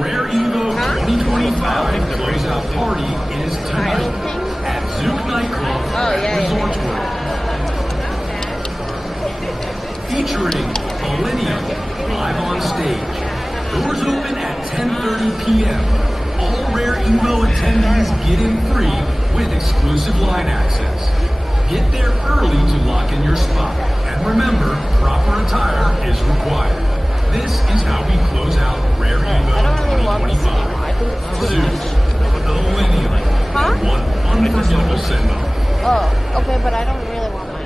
Rare Evo 2025 closeout party is tonight at Zouk Nightclub Resort World. Featuring Millennium live on stage. Doors open at 10:30 p.m. All Rare Evo attendees get in free with exclusive line access. Get there early to lock in your spot. And remember, proper attire is required. This is how we close out Rare Evo 2025. Zouk, the Millennium, one unforgettable send-off. Oh, okay, but I don't really want mine.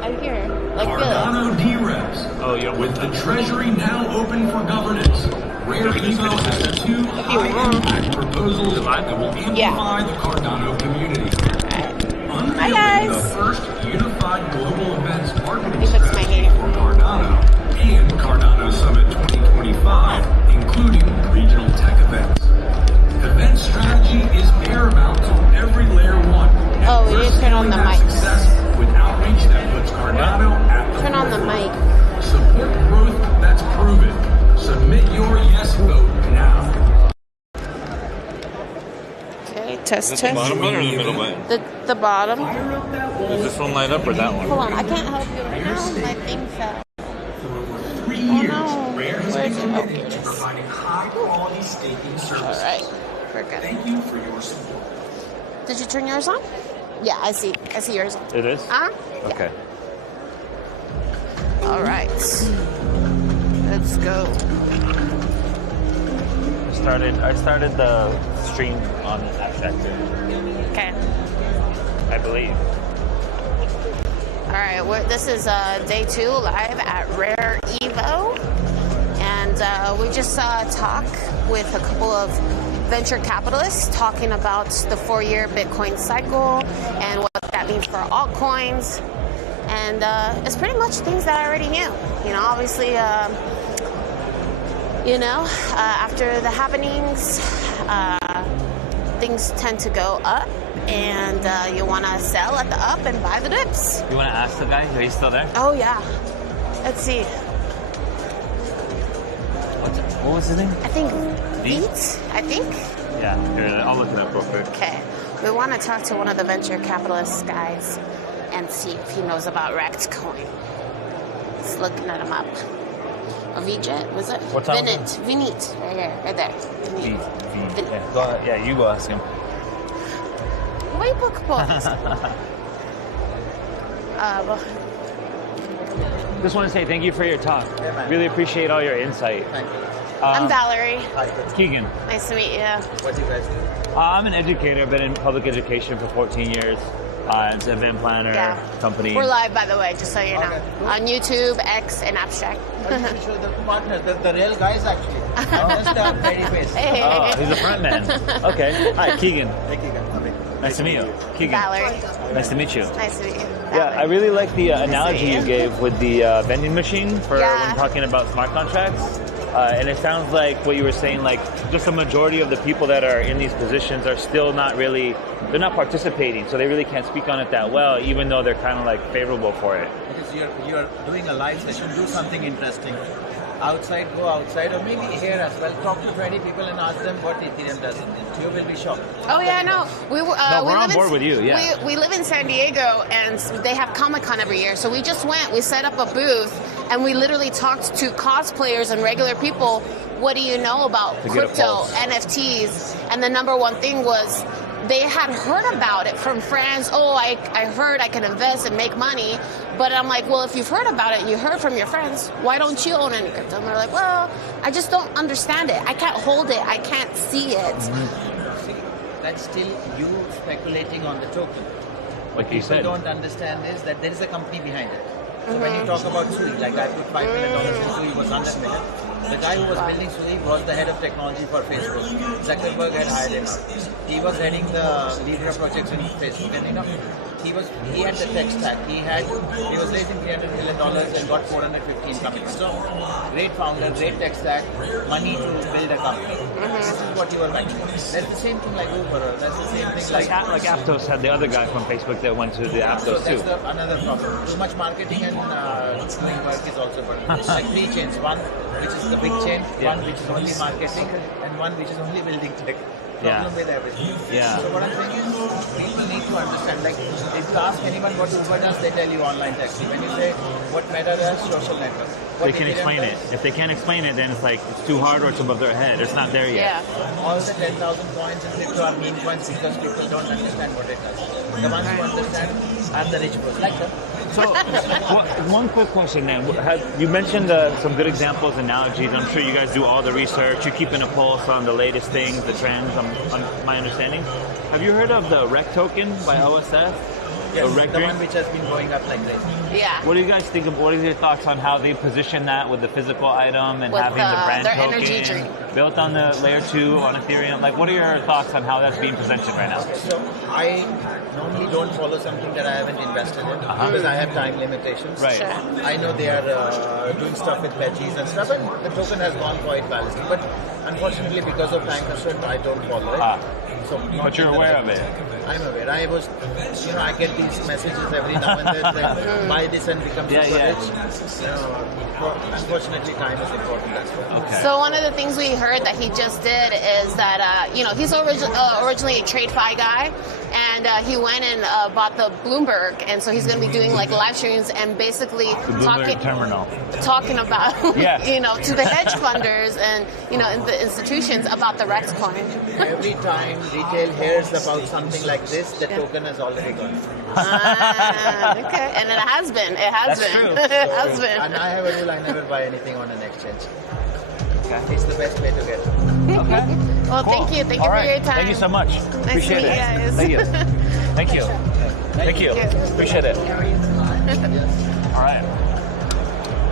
I'm here. Like Cardano D-Reps. Oh, yeah. With the treasury now open for governance, Rare Evo has two high-impact proposals that will amplify the Cardano community. Unveiling the first unified global events marketing strategy for Cardano and Cardano Summit 2025, including regional tech events. Event strategy is paramount to every layer one. Oh, we need to turn on the mic. Success with outreach that puts Cardano at the Turn on the mic. Support growth that's proven. Submit your yes vote now. Okay, test, Is test. it the bottom one or the middle one? The bottom. Does this one light up or that one? Hold on, I can't help you right now. My thing fell. For 3 Oh years, no. Rare has Where's been it? committed Okay, to providing high-quality staking services. Alright, we're good. Thank you for your support. Did you turn yours on? Yeah, I see yours. It is? Okay. Alright. Let's go. I started the stream on Abstract too, Okay. I believe. Alright, this is day 2 live at Rare Evo. And we just talk with a couple of venture capitalists talking about the 4-year Bitcoin cycle and what that means for altcoins. And it's pretty much things that I already knew. You know, obviously, after the happenings, things tend to go up, and you want to sell at the up and buy the dips. You want to ask the guy? Are you still there? Oh, yeah. Let's see. What was his name? I think Beats, I think. Yeah, here, I'll look it up real quick. Okay. We want to talk to one of the venture capitalist guys and see if he knows about Rect Coin. Just looking at him up. Vijay, was it? What's that? Vinit, right here, right there. Vinit. Yeah, go ahead. Yeah, you go ask him. Why you book points? Just want to say thank you for your talk. Really appreciate all your insight. Thank you. I'm Valerie. Keegan. Nice to meet you. What do you guys do? I'm an educator. I've been in public education for 14 years. It's an event planner company. We're live, by the way, just so you know. Okay, cool. On YouTube, X, and Abstract. But you should show the partners, the real guys actually. Just a pretty face. Hey. Oh, he's a front man. Okay. Hi, Keegan. Hey, Keegan. Nice to meet you. Keegan. Valerie. Nice to meet you. Nice to meet you. Yeah, I really like the analogy meet you you. gave with the vending machine for when talking about smart contracts. And it sounds like what you were saying, like just a majority of the people that are in these positions are still not really, they're not participating, so they really can't speak on it that well, even though they're kind of like favorable for it. Because you're doing a live session, do something interesting. Outside, go outside, or maybe here as well. Talk to 20 people and ask them what Ethereum does. You will be shocked. Oh yeah, no. We're on board with you, yeah. We live in San Diego, and they have Comic-Con every year. So we just went, we set up a booth, and we literally talked to cosplayers and regular people. What do you know about crypto, NFTs? And the number one thing was they had heard about it from friends. Oh, I heard I can invest and make money. But I'm like, well, if you've heard about it and you heard from your friends, why don't you own any crypto? And they're like, well, I just don't understand it. I can't hold it. I can't see it. See, that's still you speculating on the token. Like you said. What people don't understand is that there is a company behind it. So when you talk about Sui, like I put $5 million in Sui, was 100 million. The guy who was building Sui was the head of technology for Facebook. Zuckerberg had hired him. He was heading the Libra projects in Facebook. And he had the tech stack. He was raising $300 million and got 415 companies. So great founder, great tech stack, money to build a company. This is what you are making. That's the same thing like Uber. That's the same thing Like Aptos had the other guy from Facebook that went to the Aptos so too. that's another problem. Too much marketing and doing work is also a problem. Like 3 chains. One which is the big chain, one which is only marketing, and one which is only building tech. Problem with everything. Yeah. So what I'm saying is people need to understand. Like if you ask anyone what Uber does, they tell you online taxi. When you say what Meta does, social network. What They can Ethereum explain it. does, If they can't explain it, then it's like it's too hard or it's above their head. It's not there yet. Yeah. all the 10,000 coins in crypto are meme coins because people don't understand what it does. The ones who understand are the rich bros. Like that. So, one quick question then. You mentioned some good examples, analogies. I'm sure you guys do all the research. You're keeping a pulse on the latest things, the trends, on my understanding. Have you heard of the REC token by OSF? Yes, the REC the green? one which has been going up like this. Yeah. What do you guys think of? What are your thoughts on how they position that with the physical item and With having the brand their token energy drink. built on the layer 2 on Ethereum? Like, what are your thoughts on how that's being presented right now? So I normally don't follow something that I haven't invested in because I have time limitations. Right. Sure. I know they are doing stuff with veggies and stuff, and the token has gone quite ballistic. But unfortunately, because of time constraint, I don't follow it. So But you're aware of it. I'm aware. I was, I get these messages every now and then. That buy this and become super rich. Unfortunately, time is important. That's why. Okay. So one of the things we heard that he just did is that he's originally a TradeFi guy, and he went and bought the Bloomberg, and so he's going to be doing like live streams and basically the Bloomberg terminal. talking about Yes. to the hedge funders and and the institutions about the Rex coin. Every time retail hears about something like this, the token has already gone. Okay, and it has been. It has That's been. true. It has been. And I have a rule: I never buy anything on an exchange. Okay. It's the best way to get it. Okay. Well, Cool. thank you. Thank All you for right. your time. Thank you so much. Nice Appreciate to meet it. you guys. Thank you. Thank you. Thank you. Thank you. Appreciate it. All right.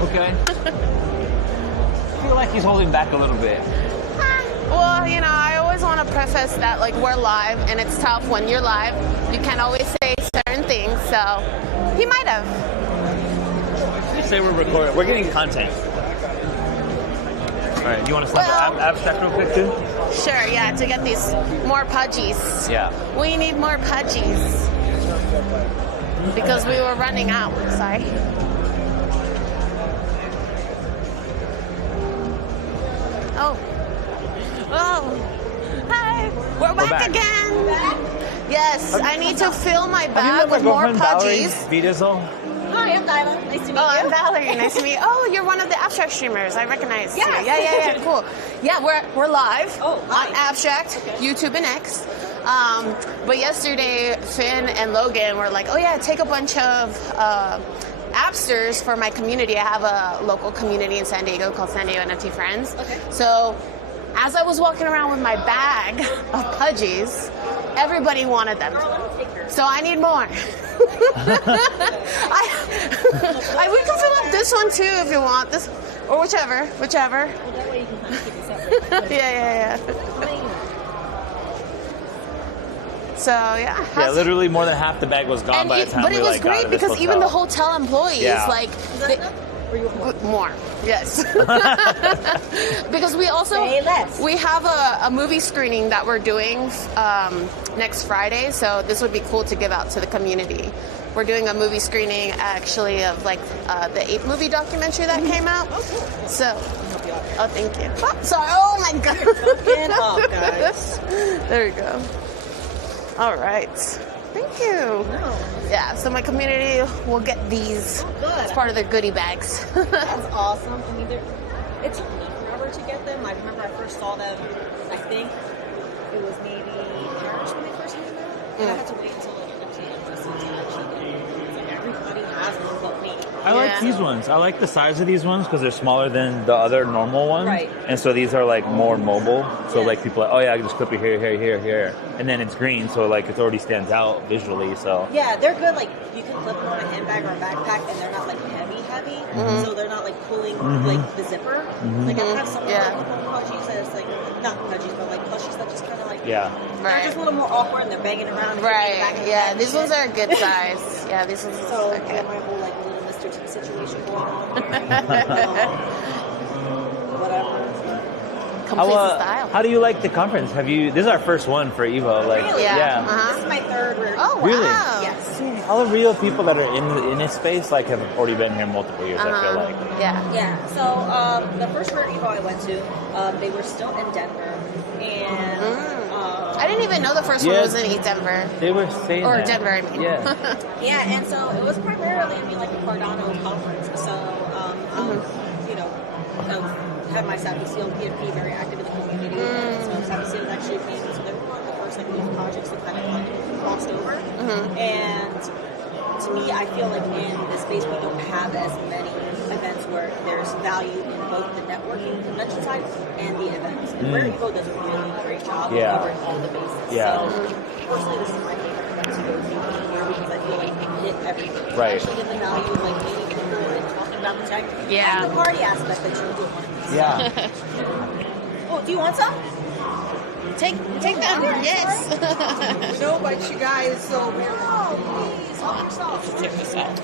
Okay. I feel like he's holding back a little bit. Well, I always want to preface that like we're live, and it's tough when you're live. You can't always say certain things, so he might have. Let's say we're recording. We're getting content. All right. You want to stop the abstract real quick too? Sure, yeah, to get these more pudgies. Yeah. We need more pudgies. Because we were running out. Sorry. Oh. Hi. We're back again. Yes, I need to fill my bag with more pudgies. Hi, I'm Dylan. Nice to meet you. Oh, I'm Valerie. Nice to meet you. Oh, you're one of the Abstract streamers. I recognize you. Yes. Yeah. Cool. Yeah, we're live Oh, hi. on Abstract, YouTube, and X. But yesterday, Finn and Logan were like, "Oh yeah, take a bunch of Appsters for my community. I have a local community in San Diego called San Diego NFT Friends." Okay. So, as I was walking around with my bag of pudgies, everybody wanted them. So I need more. We can fill up this one too if you want this, or whichever. Well, that way you can keep it separate. Yeah. So yeah. Yeah, literally more than half the bag was gone by the time but we it was got great to this because even the hotel. hotel employees Yeah. like Or you want more? more. Yes. Because we also Say less. we have a movie screening that we're doing next Friday, so this would be cool to give out to the community. We're doing a movie screening actually of like the Ape movie documentary that came out. So, thank you. Oh, sorry. Oh my God. Fucking up, guys. There you go. All right. Thank you. No. Yeah, so my community will get these Good. as part of their goodie bags. That's awesome. I mean, it took me forever to get them. I remember I first saw them, I think it was maybe March when they first came out. And I had to wait until it actually existed to actually get them. It's like everybody has one but me. I like these ones. I like the size of these ones because they're smaller than the other normal ones. Right. And so these are like more mobile. So Yeah. like people are like, oh yeah, I can just clip it here. And then it's green, so like it already stands out visually. So Yeah, they're good. Like you can clip them on a handbag or a backpack, and they're not like heavy, so they're not like pulling like the zipper. Like I have some Yeah. like little pudgies that is like not pudgies, but like plushies that just kind of like Yeah. They're just a little more awkward and they're banging around. And Right. back and Yeah. forth These and ones shit. are a good size. Yeah. These ones So are I good. got my whole like little Mr. T situation going on. Whatever. Complete style. How do you like the conference? Have you? This is our first one for Evo. Like, Really? Yeah. This is my third rare. Oh wow. Really? Yes. All the real people that are in this space like have already been here multiple years. I feel like. Yeah. Yeah. So the first rare Evo I went to, they were still in Denver, and I didn't even know the first one was in East Denver. They were saying Or that. Denver, I mean. Yeah. yeah, and so it was primarily like a Cardano conference. So you know, I had my Savvy Seal PFP very active in the community, and so Savvy Seals actually came. So they were one of the first like youth projects that kind of like crossed over, and. To me, I feel like in this space we don't have as many events where there's value in both the networking convention side and the events. And Rare Evo does a really great job of covering all the bases. Yeah. So personally, this is my favorite event to go to here because I feel like it hit everything. Right. I actually get the value of like meeting people and talking about the tech. Yeah. And the party aspect that you do want to be. Yeah. Oh, do you want some? Take them. Yes. We know about you guys, so we're please. Check this out.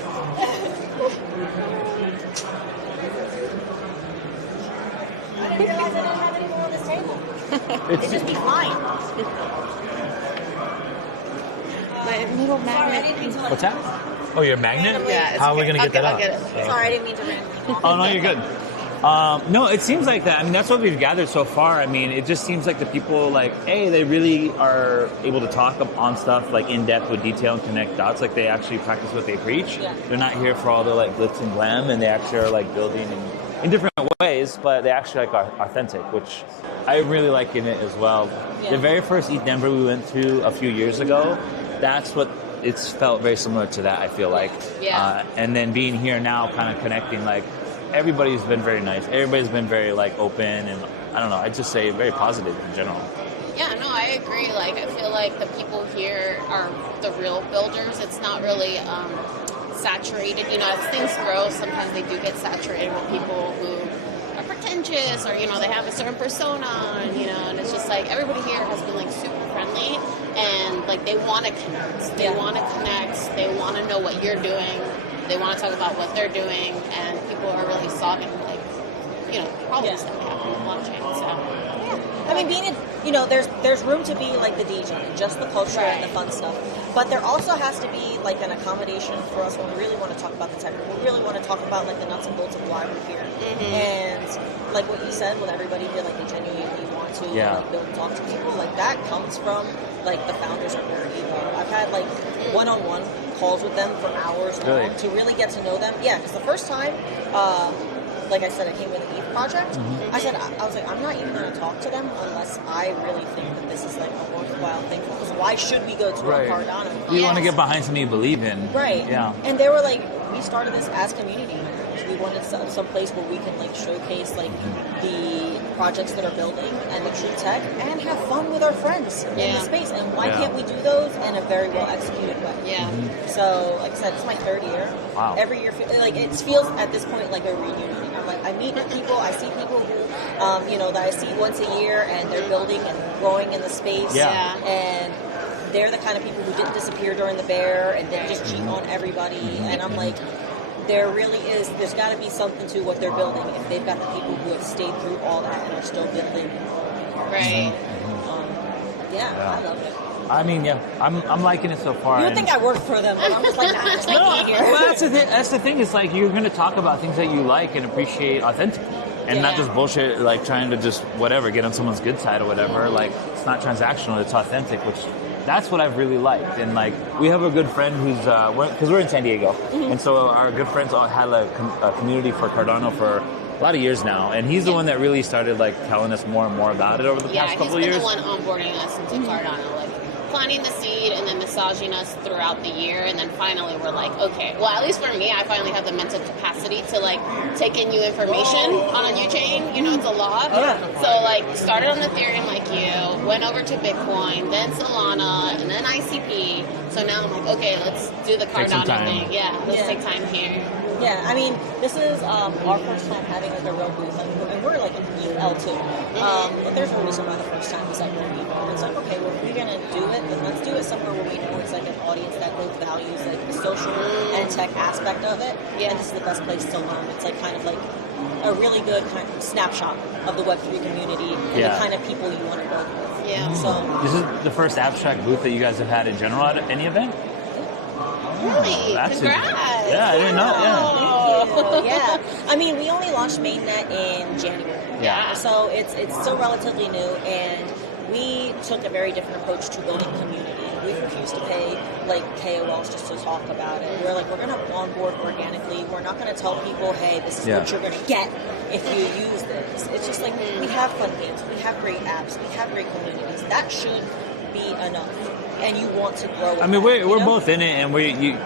I didn't realize I didn't have any more on this table. It'd just be fine. My little Sorry, I magnet. didn't mean to What's that? Oh, your magnet? Yeah, it's How are we okay. gonna get I'll that get up? it. Sorry, I didn't mean to randomly. Oh no, you're good. No, it seems like that. I mean, that's what we've gathered so far. I mean, it just seems like the people, like, hey, they really are able to talk on stuff like in depth with detail and connect dots. Like they actually practice what they preach. Yeah. They're not here for all the like glitz and glam, and they actually are like building in different ways, but they actually like are authentic, which I really like in it as well. Yeah. The very first Eat Denver we went to a few years ago, that's what it's felt very similar to that. I feel like, Yeah. and then being here now, kind of connecting like. Everybody's been very nice. Everybody's been very like open, and I don't know. I'd just say very positive in general. Yeah, no, I agree. Like, I feel like the people here are the real builders. It's not really saturated. You know, as things grow, sometimes they do get saturated with people who are pretentious or, you know, they have a certain persona, and, you know, and it's just like everybody here has been like super friendly and like they want to connect. They want to connect. They want to know what you're doing. They want to talk about what they're doing, and people are really solving, like, you know, problems that we have on the blockchain. So, I mean, being in, you know, there's room to be like the DJ, just the culture and the fun stuff. But there also has to be like an accommodation for us when we really want to talk about the tech. We really want to talk about like the nuts and bolts of why we're here. And like what you said, with everybody feel like they genuinely want to like, build and talk to people. Like that comes from like the founders of Rare Evo. I've had like one-on-one calls with them for hours long to really get to know them. Yeah, because the first time, like I said, I came with the ETH project. I said, I was like, I'm not even going to talk to them unless I really think that this is like a worthwhile thing. Because why should we go to a Cardano? You want to get behind something you believe in. Right. Yeah. And they were like, we started this as community members. We wanted some place where we can like showcase like the projects that are building and the true tech and have fun with our friends in the space. And why can't we do those in a very well executed way? yeah. So, like I said, it's my third year. Wow. Every year, like it feels at this point like a reunion. I'm like, I meet people, I see people who, you know, that I see once a year, and they're building and growing in the space. Yeah. And they're the kind of people who didn't disappear during the bear and didn't just cheat on everybody. And I'm like, there really is. There's got to be something to what they're building if they've got the people who have stayed through all that and are still building. Right. Yeah, I love it. I mean, yeah, I'm liking it so far. You would think I work for them, but I'm just like, nah, I just like being here. Well, that's the thing. That's the thing. It's like you're going to talk about things that you like and appreciate authentically, and not just bullshit. Like trying to just whatever get on someone's good side or whatever. Like it's not transactional. It's authentic, which that's what I've really liked. And like we have a good friend who's because we're in San Diego, and so our good friends all had a community for Cardano for a lot of years now, and he's the one that really started like telling us more and more about it over the past couple of years. Yeah, he's been the one onboarding us into Cardano, like planting the seed and then massaging us throughout the year, and then finally we're like, okay, well, at least for me, I finally have the mental capacity to like take in new information on a new chain. You know, it's a lot. So like started on Ethereum like you, went over to Bitcoin, then Solana, and then ICP. So now I'm like, okay, let's do the Cardano thing. Yeah, let's take time here. Yeah, I mean, this is our first time having like a real booth, and we're like in L2. But there's a reason why the first time is like Rare Evo. It's like, okay, gonna do it, then let's do it somewhere where we know it's like an audience that both values like the social and tech aspect of it. Yeah. And this is the best place to learn. It's like kind of like a really good kind of snapshot of the Web3 community and the kind of people you want to work with. Yeah. So This is the first abstract booth that you guys have had in general at any event? Really? That's Congrats. Yeah, I didn't know. Oh, yeah. I mean, we only launched mainnet in January. Yeah. So it's still relatively new, and we took a very different approach to building community. We refused to pay like KOLs just to talk about it. We're like, we're going to onboard organically. We're not going to tell people, hey, this is what you're going to get if you use this. It's just like, we have fun games, we have great apps, we have great communities. That should be enough. And you want to grow with I mean, that, we're both in it, and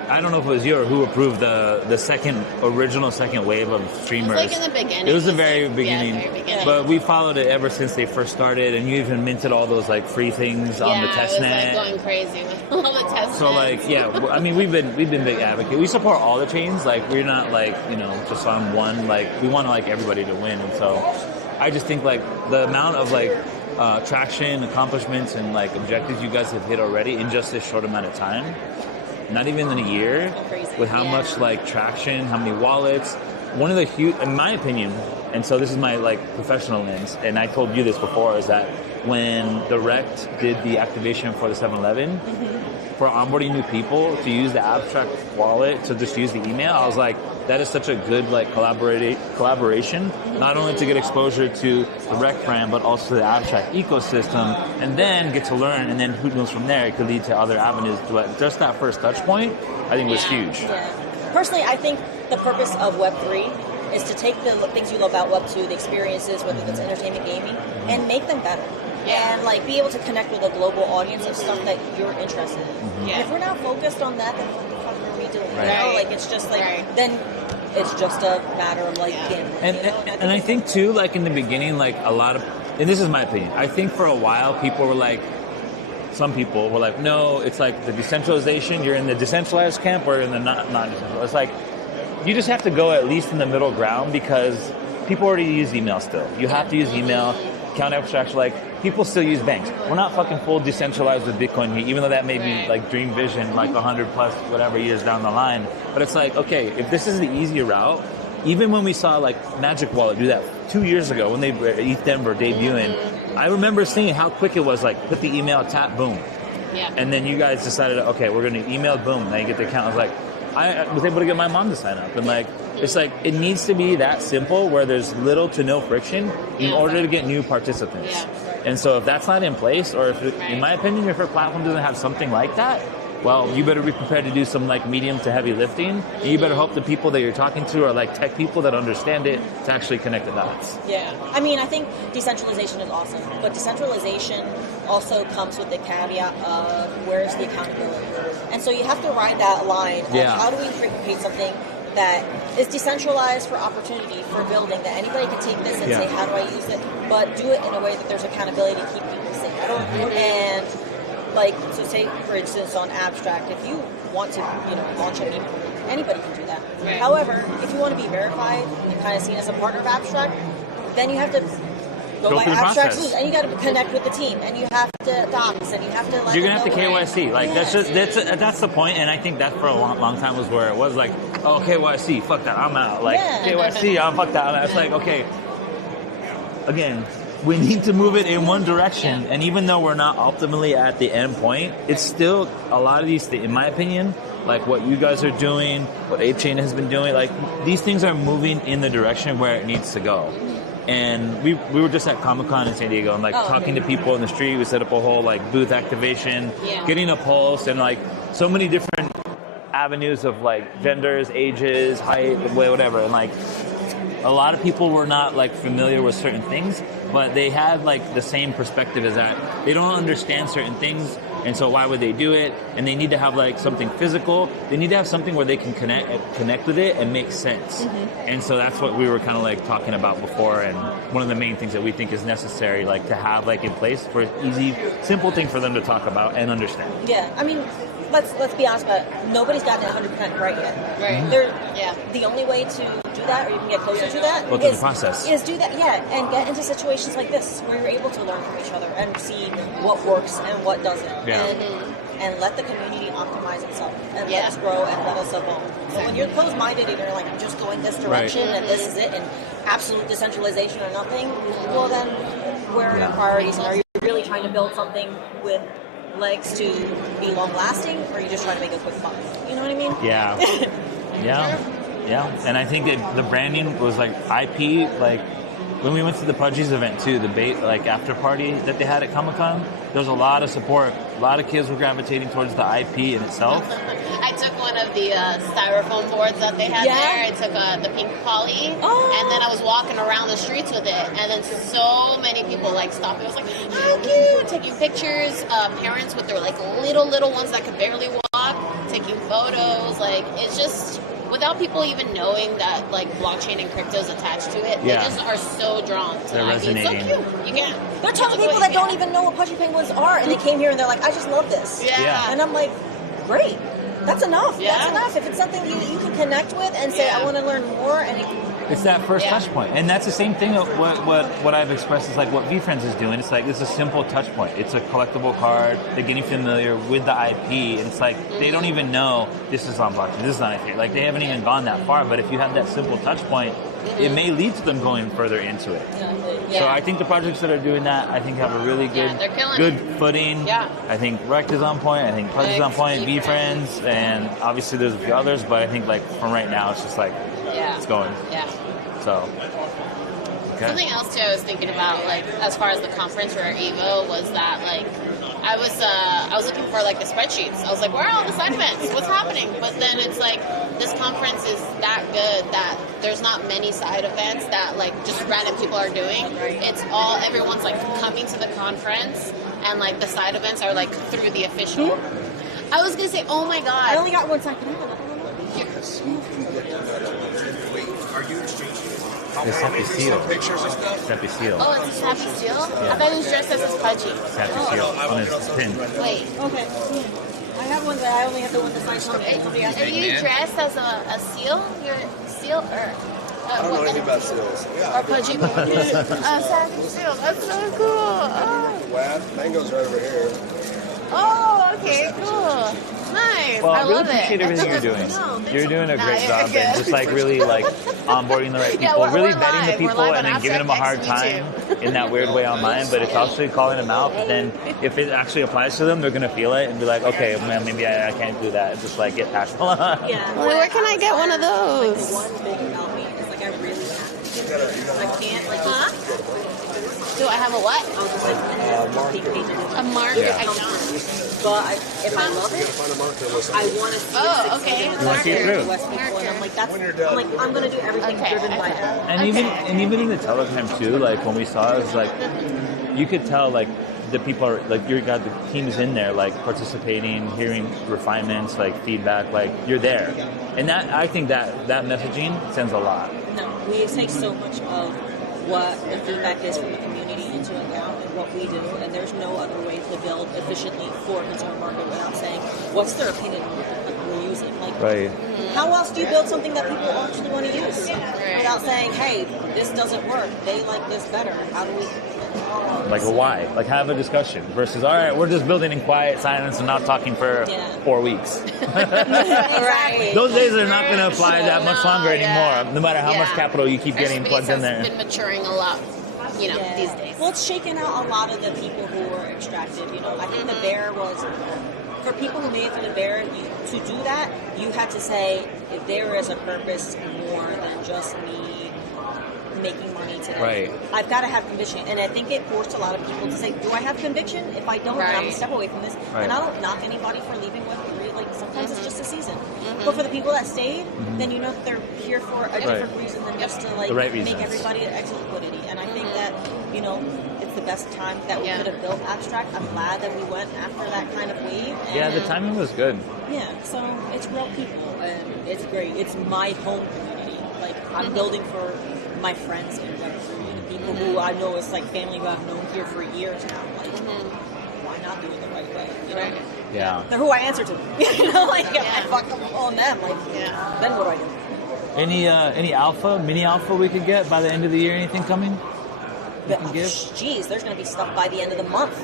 I don't know if it was you or who approved the original second wave of streamers. It was like in the beginning. It was the very beginning. Yeah, very beginning. But we followed it ever since they first started, and you even minted all those like free things on the test it was net. like going crazy with all the test So nets. like, yeah, I mean, we've been big advocates. We support all the chains. Like, we're not like, you know, just on one. Like, we want like everybody to win. And so, I just think like the amount of like traction, accomplishments, and like objectives you guys have hit already in just this short amount of time. Not even in a year, with how much like traction, how many wallets. One of the huge, in my opinion, and so this is my like professional lens, and I told you this before, is that when Direct did the activation for the 7-Eleven, for onboarding new people to use the Abstract wallet to just use the email, I was like, that is such a good like collaboration, not only to get exposure to the Rec brand, but also the Abstract ecosystem, and then get to learn, and then who knows from there, it could lead to other avenues. But just that first touch point, I think was huge. Yeah. Personally, I think the purpose of Web3 is to take the things you love about Web2, the experiences, whether it's entertainment, gaming, and make them better. Yeah. And like be able to connect with a global audience of stuff that you're interested in. Yeah. And if we're not focused on that, then what the fuck are we doing? Right. You know, like it's just like then it's just a matter of like gambling. And I think too, like in the beginning, like a lot of, and this is my opinion, I think for a while people were like, some people were like, no, it's like the decentralization, you're in the decentralized camp or in the not decentralized. It's like, you just have to go at least in the middle ground, because people already use email still. You have to use email, account abstraction, like people still use banks. We're not fucking full decentralized with Bitcoin here, even though that may be like dream vision, like 100 plus whatever years down the line. But it's like, okay, if this is the easier route, even when we saw like Magic Wallet do that 2 years ago when they were at ETH Denver debuting, I remember seeing how quick it was, like put the email, tap, boom. Yeah. And then you guys decided, okay, we're going to email, boom, then you get the account. I was like, I was able to get my mom to sign up. And like, it's like, it needs to be that simple where there's little to no friction in order to get new participants. Yeah. And so if that's not in place, or if, in my opinion, if your platform doesn't have something like that, well, you better be prepared to do some like medium to heavy lifting. And you better hope the people that you're talking to are like tech people that understand it to actually connect the dots. Yeah, I mean, I think decentralization is awesome, but decentralization also comes with the caveat of where's the accountability, and so you have to ride that line of how do we create something that is decentralized for opportunity, for building, that anybody can take this and say, how do I use it, but do it in a way that there's accountability to keep people safe. And like, to say, for instance, on Abstract, if you want to, launch a meme, anybody can do that. Right. However, if you want to be verified and kind of seen as a partner of Abstract, then you have to go by through the Abstract process. rules, and you got to connect with the team, and you have to docs, and you have to let You're them gonna have to know KYC. Like that's the point, and I think that for a long time was where it was like, oh, KYC, fuck that, I'm out. Like KYC, fuck that. I'm out. It's like, okay, again, we need to move it in one direction, and even though we're not ultimately at the end point, it's still a lot of these things, in my opinion, like what you guys are doing, what ApeChain has been doing, like these things are moving in the direction where it needs to go. And we were just at Comic-Con in San Diego and like talking to people in the street. We set up a whole like booth activation, getting a pulse, and like so many different avenues of like genders, ages, height, whatever. And like a lot of people were not like familiar with certain things, but they had like the same perspective as that. They don't understand certain things, and so why would they do it? And they need to have like something physical. They need to have something where they can connect with it and make sense. And so that's what we were kind of like talking about before, and one of the main things that we think is necessary, like to have like in place for easy, simple thing for them to talk about and understand. Yeah, I mean, let's be honest about it. Nobody's gotten it 100% right yet. Right. The only way to do do that, or you can get closer to that. Go through the process. Is do that, and get into situations like this where you're able to learn from each other and see what works and what doesn't. Yeah. And let the community optimize itself and let us grow and let us evolve. But when you're closed-minded and you're like, I'm just going this direction and this is it and absolute decentralization or nothing, well then where are your priorities, and are you really trying to build something with legs to be long-lasting, or are you just trying to make a quick buck? You know what I mean? Yeah. Yeah. And I think that the branding was like IP, like when we went to the Pudgies event too, the like after party that they had at Comic-Con, there was a lot of support. A lot of kids were gravitating towards the IP in itself. I took one of the styrofoam boards that they had there. I took the pink poly, and then I was walking around the streets with it, and then so many people like stopped me. I was like, how cute! Taking pictures, parents with their like little ones that could barely walk, taking photos. Like it's just without people even knowing that like blockchain and crypto is attached to it, they just are so drawn to They're the IP. It's so resonating. cute. You can't. There are tons of people that don't even know what Pudgy Penguins are, and they came here and they're like, I just love this. Yeah. And I'm like, great. That's enough. Yeah. That's enough. If it's something you can connect with and say, I want to learn more, and it can, It's that first touch point. And that's the same thing of what I've expressed is like what VFriends is doing. It's like it's a simple touch point. It's a collectible card. They're getting familiar with the IP. And it's like they don't even know this is on blockchain, this is on IP. Like they haven't even gone that far. But if you have that simple touch point, it may lead to them going further into it. So I think the projects that are doing that, I think have a really good footing. Yeah. I think Rect is on point. I think Pudge is on point. VFriends, and obviously there's a few others. But I think like from right now, it's just like it's going. Yeah. So. Okay. Something else too I was thinking about, like as far as the conference for Evo, was that like I was looking for like the spreadsheets. I was like, where are all the side events? What's happening? But then it's like this conference is that good that there's not many side events that like just random people are doing. It's all everyone's like coming to the conference, and like the side events are like through the official. I was gonna say, oh my god, I only got one second. It's Happy Seal. Happy Seal. Oh, it's a Happy Seal? I thought he was dressed as his Pudgy. Happy Seal on his pin. Wait. Okay. I have one, but I only have the one that's like something. Are you dressed as a seal? You're a seal or... I don't know anything about seals. Yeah, Or Pudgy. Happy Seal. That's so cool. Oh, Wad, mangoes are over here. okay, cool. Nice. Well, I really love appreciate it. everything you're doing. You're doing a great you're job good. and just like really like onboarding the right people, Yeah, really we're vetting the live. We're people live and on then giving them a hard time Abstract in that weird way online, but it's also calling them out. But then if it actually applies to them, they're going to feel it and be like, okay, man, maybe I can't do that. Just like get past the line. Yeah. Well, where can I get one of those? One thing about me is like I really have to. I can't like. Do I have a what? I was just like, take pages. A marker? Yeah. I don't. But if I love it, I want to see Oh, it okay. You want to see it through. West People, and I'm like, I'm gonna do everything driven by that. And even in the Telegram too, like when we saw it, was like you could tell like the people are like you got the teams in there like participating, hearing refinements, like feedback, like you're there, and that I think that messaging sends a lot. No, we take so much of what the feedback is from the community into account and what we do, and there's no other way to build efficiently for a consumer market without saying what's their opinion on what we're using. Like, Right. how else do you build something that people actually want to use without saying, hey, this doesn't work, they like this better, how do we... Like a why? Like have a discussion versus all right, we're just building in quiet silence and not talking for 4 weeks. Exactly. Those days are not going to apply that much longer anymore. No matter how much capital you keep getting plugged in there. It's been maturing a lot, these days. Well, it's shaken out a lot of the people who were extracted. You know, I think the bear was, for people who made it through the bear, to do that, you had to say, if there is a purpose more than just me making money today. Right. I've got to have conviction. And I think it forced a lot of people to say, do I have conviction? If I don't, then I'm going to step away from this. Right. And I don't knock anybody for leaving with like sometimes it's just a season. But for the people that stayed, then you know that they're here for a different reason than just to like The right make reasons. everybody exit liquidity. And I think that, you know, it's the best time that we could have built Abstract. I'm glad that we went after that kind of wave. And, Yeah, the timing was good. yeah, so it's real people and it's great. It's my home community. Like I'm building for my friends in Web3, the people who I know is like family who I've known here for years now. Like, why not do it the right way? You know? Yeah. They're who I answer to. You know, like if I fuck up on them, like then what do I do? Any alpha, mini alpha we could get by the end of the year? Anything coming? You can give? Geez, there's going to be stuff by the end of the month.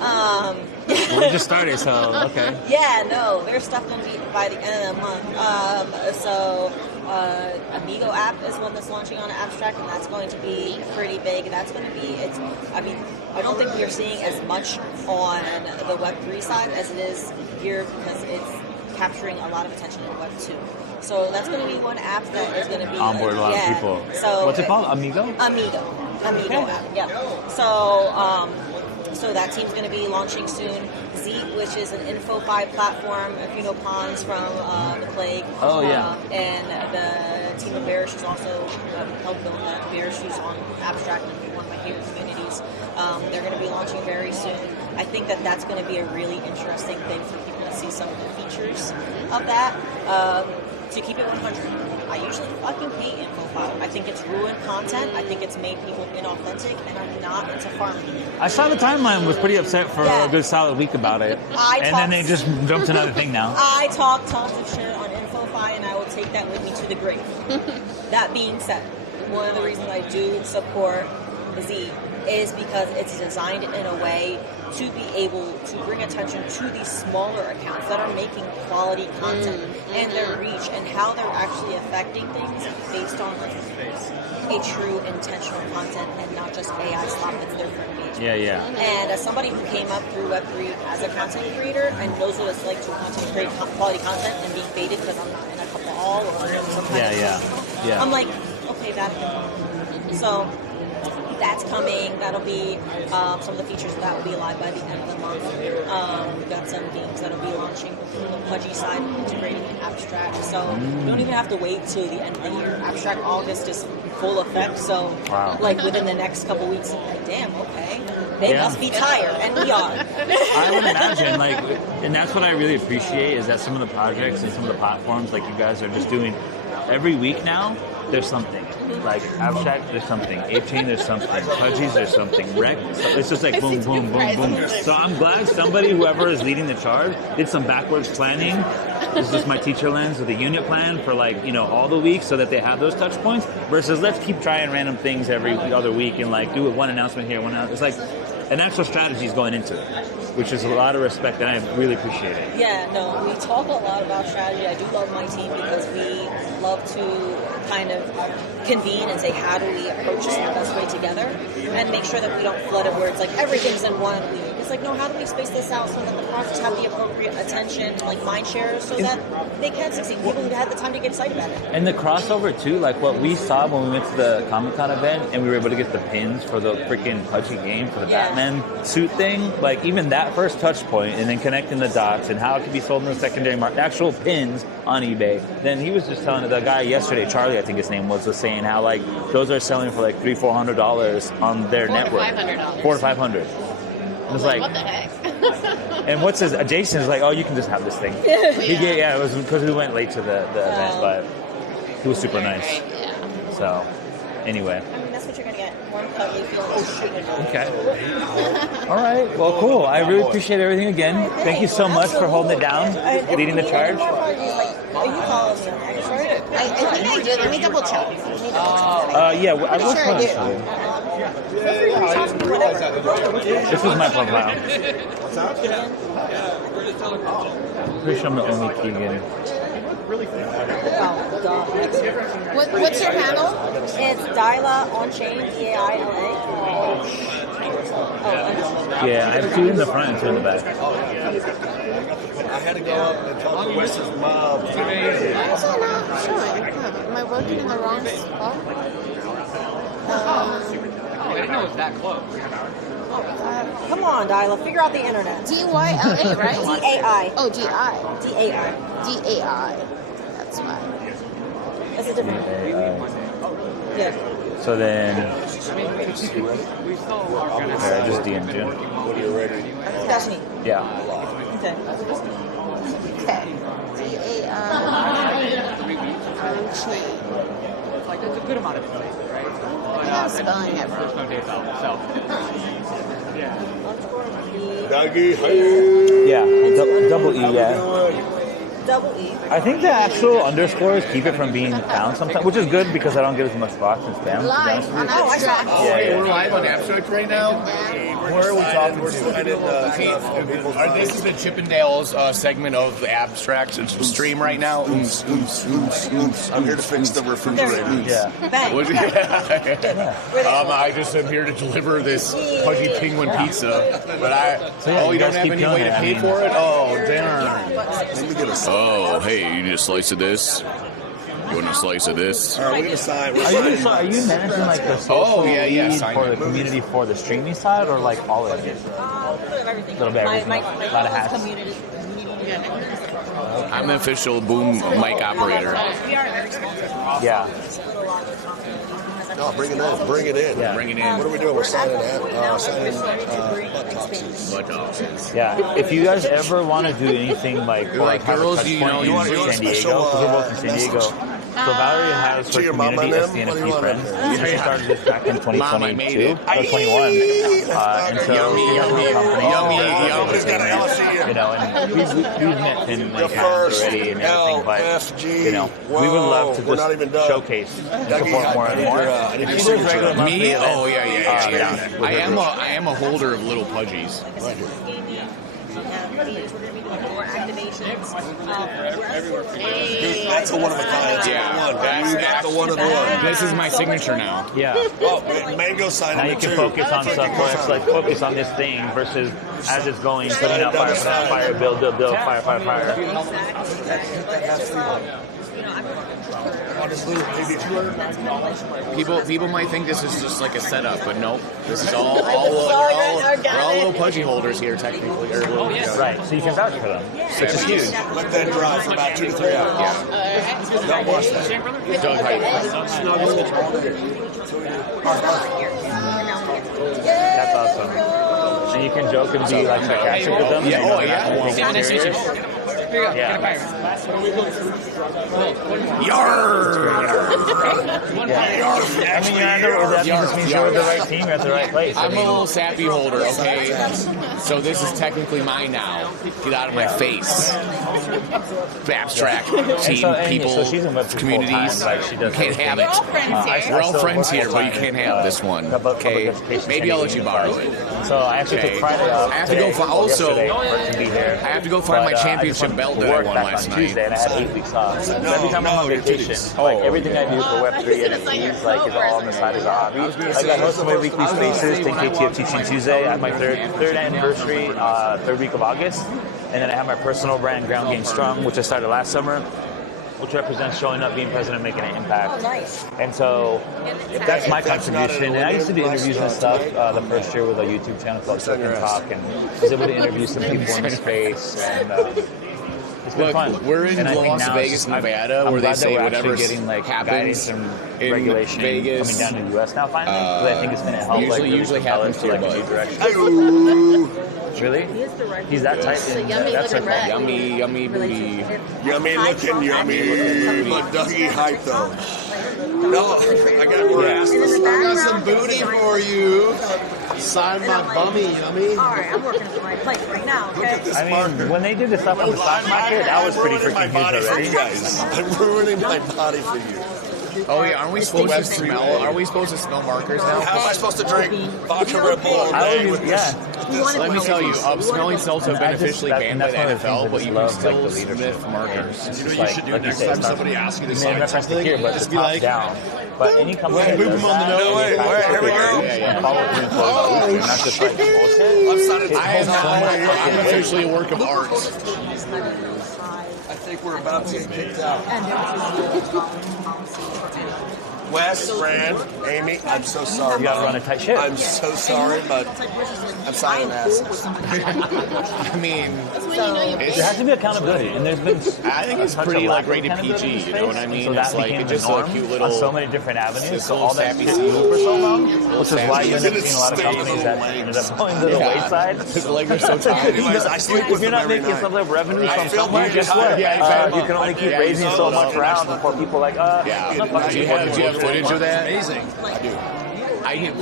Well, we just started, so okay. Yeah, no, there's stuff going to be by the end of the month. Amigo app is one that's launching on Abstract, and that's going to be pretty big. That's going to be, I don't think we are seeing as much on the Web3 side as it is here because it's capturing a lot of attention in Web 2. So that's going to be one app that is going to be onboard a lot of people. So what's it called? Amigo okay. App. Yeah. So that team's going to be launching soon. Zeet, which is an InfoFi platform, if you know Pons from The Plague. Oh, yeah. And the team of Bearish is also helped build that. Bearish, who's on Abstract and one of my favorite communities. They're going to be launching very soon. I think that that's going to be a really interesting thing for people to see some of the features of that. To keep it 100, I usually fucking hate InfoFi. I think it's ruined content. I think it's made people inauthentic, and I'm not into farming. I saw the timeline was pretty upset for a good solid week about it. Then they just jumped to another thing now. I talk tons of shit on InfoFi, and I will take that with me to the grave. That being said, one of the reasons I do support Z is because it's designed in a way to be able to bring attention to these smaller accounts that are making quality content and their reach and how they're actually affecting things based on a true intentional content and not just AI slop that's there for engagement. Yeah. And as somebody who came up through Web3 as a content creator and knows what it's like to create quality content and being baited because I'm not in a cabal or some kind of Yeah. I'm like, okay, that's so that's coming. That'll be some of the features that will be live by the end of the month. We've got some games that'll be launching from the Pudgy side, integrating in Abstract. So you don't even have to wait till the end of the year. Abstract August is full effect. So like within the next couple weeks, like, damn, okay, they must be tired, and we are. I would imagine, and that's what I really appreciate is that some of the projects and some of the platforms, like you guys are just doing every week now. There's something. Like Abstract, there's something. Ape-Chain, there's something. Pudgies, there's something. Rec, it's just like boom, boom, boom, boom. So I'm glad somebody, whoever is leading the charge, did some backwards planning. This is just my teacher lens with a unit plan for all the weeks so that they have those touch points versus let's keep trying random things every other week and do one announcement here, one announcement. It's like an actual strategy is going into it, which is a lot of respect, and I really appreciate it. Yeah, no, we talk a lot about strategy. I do love my team because we love to kind of convene and say, how do we approach this in the best way together and make sure that we don't flood it where it's like everything's in one week. It's like, no, how do we space this out so that the projects have the appropriate attention and mind share so that they can succeed? People who had the time to get excited about it. And the crossover too, like what we saw when we went to the Comic-Con event and we were able to get the pins for the freaking Pudgy game for the Batman suit thing, like even that first touch point and then connecting the dots and how it could be sold in the secondary market, actual pins on eBay. Then he was just telling the guy yesterday, Charlie, I think his name was saying how those are selling for $300-$400 on their network. $400 to $500. It was like, what the heck? And what's his? Jason's like, oh, you can just have this thing. It was because we went late to the event, but he was super nice. Yeah. So, anyway. I mean, that's what you're gonna get. Warm, cuddly feelings. Okay. All right. Well, cool. I really appreciate everything again. Thank you so much for holding it down, leading the charge. You follow me on Abstract? I think I did. Let me double check. Yeah, I was sure I going do. This was my profile. Pretty sure I'm the only Keegan. What's your handle? It's Dyla on-chain, D-A-I-L-A. Yeah, I have two in the front and two in the back. I had to go up and talk to Wes's mom. Why is it not showing? Am I working in the wrong spot? I didn't know it was that close. Come on, Dyla, figure out the internet. D-Y-L-A, right? D-A-I. Oh, D-I. D-A-I. D-A-I. That's why. That's a different. Yeah. So then, We still are going to I just DM'd you. When you're ready. That's me. Yeah. Okay. Okay. D-A-I. On-chain. like that's a good amount of space, right? But, I have spelling there's error. no days out, so yeah. Doggy, hey. Yeah. Double E, yeah. double E. I think the actual underscores keep it from being found sometimes, which is good because I don't get as much bots and spam. Live on Abstract. Hey, we're live on Abstract right now. Where are we talking to? This is the Chippendales segment of the Abstract stream right now. I'm here to fix the refrigerator. Yeah. I just am here to deliver this Pudgy Penguin pizza, but you you don't guys have keep any doing way to it. pay for it? Oh, darn. Let me get a sign. Oh, hey, you need a slice of this? You want a slice of this? All right, we get a sign. We're Are you managing like the social lead sign for the it. community for the streaming side, or like all of it? A little bit of everything. Little bit of everything. My A lot of hats. community. I'm the official boom mic operator. We are a very small team. Yeah. No, bring it in. Bring it in. Yeah. Bring it in. What are we doing? We're signing butt toxins. Yeah, if you guys ever want to do anything like for like have a girls, touch you point know, in you want San a Diego, special, because we're both in San Diego. message? So Valerie has To her your mama community and them? What do you SDNFT want? friends. She started this back in Mom, I made 2022 it. or 21, and so Yummy, she has her yummy, company. yummy, and yummy. Somebody's got to LFG you. You know, and we've met in The like times first already and everything, but LFG. you know, we would love to We're not even just done. showcase and Dougie, support more I and need more. your, I need your She does signature. regular monthly Me? events. Oh, yeah. With I her am group. a holder of little Pudgies. Like I said, this gaming, we're going to be doing more activations. Dude, that's a one of a kind. Yeah, You got the one of the one. This is my signature now. Yeah. Oh, Mango signed Now you it can too. focus on stuff where it's like focus on this thing versus as it's going, putting out fire, build, fire. Exactly. But it's just, you know, I'm People might think this is just like a setup, but nope. This is all we're all little Pudgy holders here, technically. Or little, Right, so you can vouch for them, which is huge. Let that dry for about 2 to 3 hours. Yeah. Don't wash that. Doug Hype. That's awesome. And you can joke and be like sarcastic with them. Yeah, so oh, you yeah. don't have to take it serious. Yeah. I mean, that just means you're with the right team, you're at the right place. I'm a little sappy holder, okay? So this is technically mine now. Get out of my face. Abstract. Team, people, so she's in Web3 communities. full-time, like she does Can't have it. We're all friends here, but you can't have this one. Okay? Maybe I'll let you borrow it. So I actually took Friday off. I have to go today, also. yesterday, to be here. I have to go find my But, championship belt to that I work won back last on night. Tuesday, and I had 8 weeks off. So every time I'm on your vacation, titties. like everything I do for Web3 NFTs, like is all on the side of the hobby. Like I host my weekly spaces, 10KT of Teaching Tuesday. I have my third anniversary, third week of August, and then I have my personal brand, Ground Game Strong, which I started last summer, which represents showing up, being present, and making an impact. nice. And so that's my contribution. And I used to do interviews and stuff the first year with a YouTube channel called Circle and Talk, and was able to interview some people in the space. And it's been Look, fun. we're in And I think Las now Vegas, it's- Nevada, I'm where they glad that say we're actually whatever's getting like happens guidance and in regulation Vegas, coming down to the U.S. now finally, because I think it's going to help. usually happens to like a here, new but- direction. Really? He's that tight. a yummy That's looking rat. Yummy booty. Yummy looking, yummy. But Dougie hype though. No, I got some booty for you. Sign my bummy, yummy. All right, I'm working for my plate right now, okay? I mean, when they did the stuff on the stock market, that was pretty freaking huge already. You guys, I'm ruining my body for you. Oh yeah, aren't we supposed to smell? Are we supposed to smell markers now? How am I supposed to drink vodka Red Bull all I day would, with yeah. this? Let me tell you, smelling salts have been officially banned by the that's one NFL, of the but things you I can just love, still like, the leadership. sniff markers. You know what you should do next time somebody asks you to sign something? Here, but Just the be top like, down. But any company that boop does him on the that, nose. Wait, here we go. and follow through and close the loop, not just like bullshit. I am I'm officially a work of art. I think we're about to get kicked out. Wes, Fran, Amy, I'm so sorry. You gotta run a tight ship. I'm so sorry, but I'm signing asses. I mean, There has to be accountability, and there's been. I think it's a touch pretty of like lack of rated PG. accountability in You know what I space, mean? So It's that like became it's the just a norm cute on little. so many different avenues. this So little all that sappy shit scene. grew for so long, which is why you end up It's seeing a lot of staying companies in that the ended up going to the Yeah. wayside. His legs are so tight. Anyways, I sleep If with you're them not every making night. some revenue I from feel somewhere, like guess you're what? tired. Yeah, exactly. You can only keep Yeah, raising you so know, much round before people like, Yeah. I'm not fucking Do you supporting have bullshit footage anymore. of that? amazing.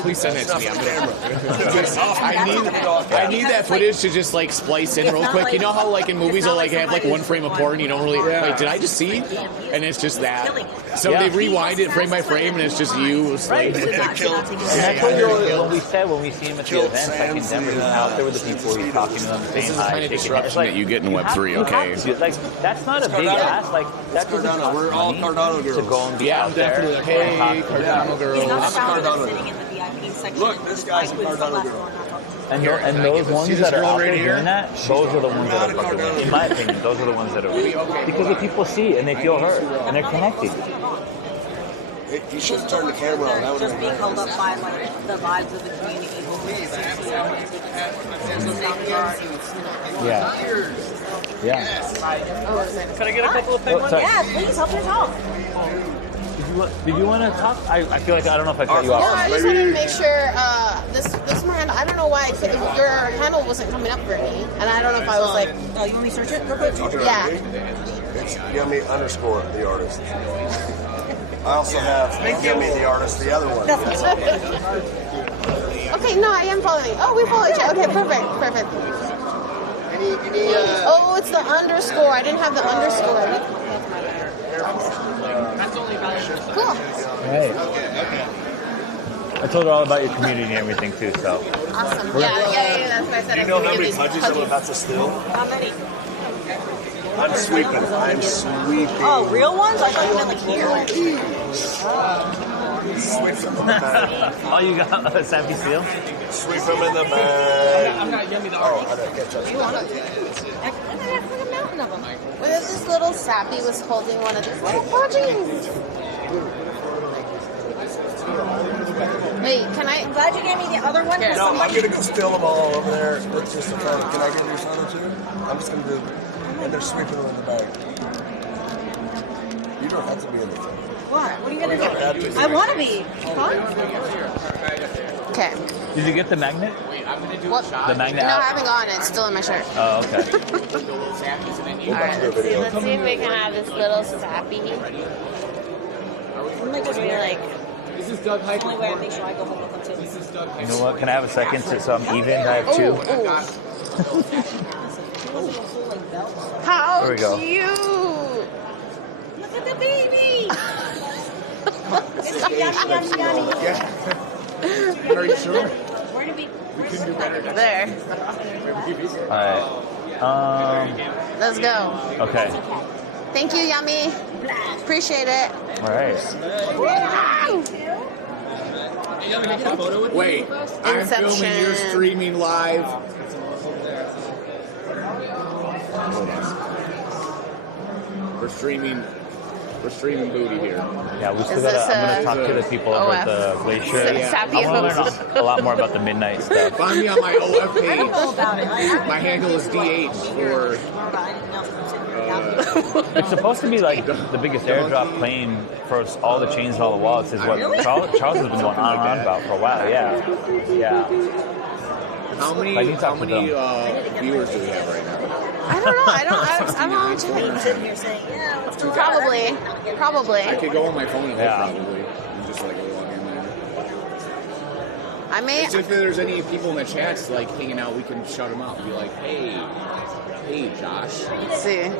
Please send that to me. I'm gonna. I need that footage to just like splice in real quick. You know how like in movies they'll like have like one frame of porn, you don't really like. Did I just see? And it's just that. So they rewind it frame by frame, and it's just you. Right. And that's what we said when we see him at the events. Like in Denver, he's out there with the people. He's talking to them, saying hi. Kind of disruption that you get in Web3. Okay. Like that's not a big ask. Like that doesn't cost We're all money Cardano girls. to go and be out there. Definitely. Hey, Cardano girls. He's not the I'm a founder Cardano that's sitting in the VIP section. Look, this guy's a Like, with Cardano the girl. last one. And those ones that are out there doing that, those are the ones that are not a fucking Cardano. winning. In my opinion, those are the ones that are winning. Because the people see it and they feel hurt and they're connected. You should turn the camera on. That would Just have being been held up by like the vibes of the community. Yeah. Yeah. Can I get a couple of things? Oh, sorry. Yeah, please help us out. Did you want to talk? I feel like I don't know if I cut you No, off. I just wanted to make sure this man. I don't know why your handle wasn't coming up for me, and I don't know if I was like, Oh, you want me to search it real quick? yeah. It's Yummy underscore the artist. I also have Yummy the artist, the other one. Okay, no, I am following. Oh, we follow each other. Okay, perfect. Oh, it's the underscore. I didn't have the underscore. Cool. Right. I told her all about your community and everything too, so. Awesome. Yeah. That's what I said. You know how many pudgies I'm about to steal? How many? I'm sweeping. Oh, real ones? I thought you meant like here. Sweep them in the bag. Oh, you got a Sappy Seal? Sweep them in the bag. I'm not Yummy the Oh, artist. I didn't catch up. You want them? I got like a mountain of them. What if this little sappy was holding one of these little pudgies? Wait, can I? I'm glad you gave me the other one. No, I'm gonna go steal them all over there. It's just a photo. Can I get your photo too? I'm just gonna do. And they're sweeping them in the bag. You don't have to be in the thing. What? What are you gonna do? have to. I want to be. Huh? Okay. Did you get the magnet? What? The magnet No, I out? haven't gotten it. It's still in my shirt. Oh, okay. All right, let's see if we can have this little sappy. I'm like just be like. This is Doug The only way I Heikel. make sure I go home with them too. This is Doug You Heikel. know what? Can I have a second so I'm even? I have two. Ooh. How There we go. cute! Look at the baby! It's yummy. Are you sure? Where did we? There. Alright. Let's go. Okay. Thank you, Yummy. Appreciate it. Alright. Wait, I'm filming. You're Inception. streaming live. We're streaming. We're streaming booty here. Yeah, we still Is gotta. this I'm gonna a talk to the people over at the glacier. Sappy I want to folks. learn a lot more about the midnight stuff. Find me on my OF I don't know page. about it. My handle is DH for. It's supposed to be like the biggest airdrop claim for all the chains and all the wallets is what Charles has been going on and on about for a while. Yeah. How many viewers do we have right now? I don't know. I'm on check. Sitting here saying, yeah, let's go. Probably. I could go on my phone and Yeah. probably and just like log in there. I may. It's if there's any people in the chats like hanging out, we can shout them out and be like, hey, Josh, Let's see. hey.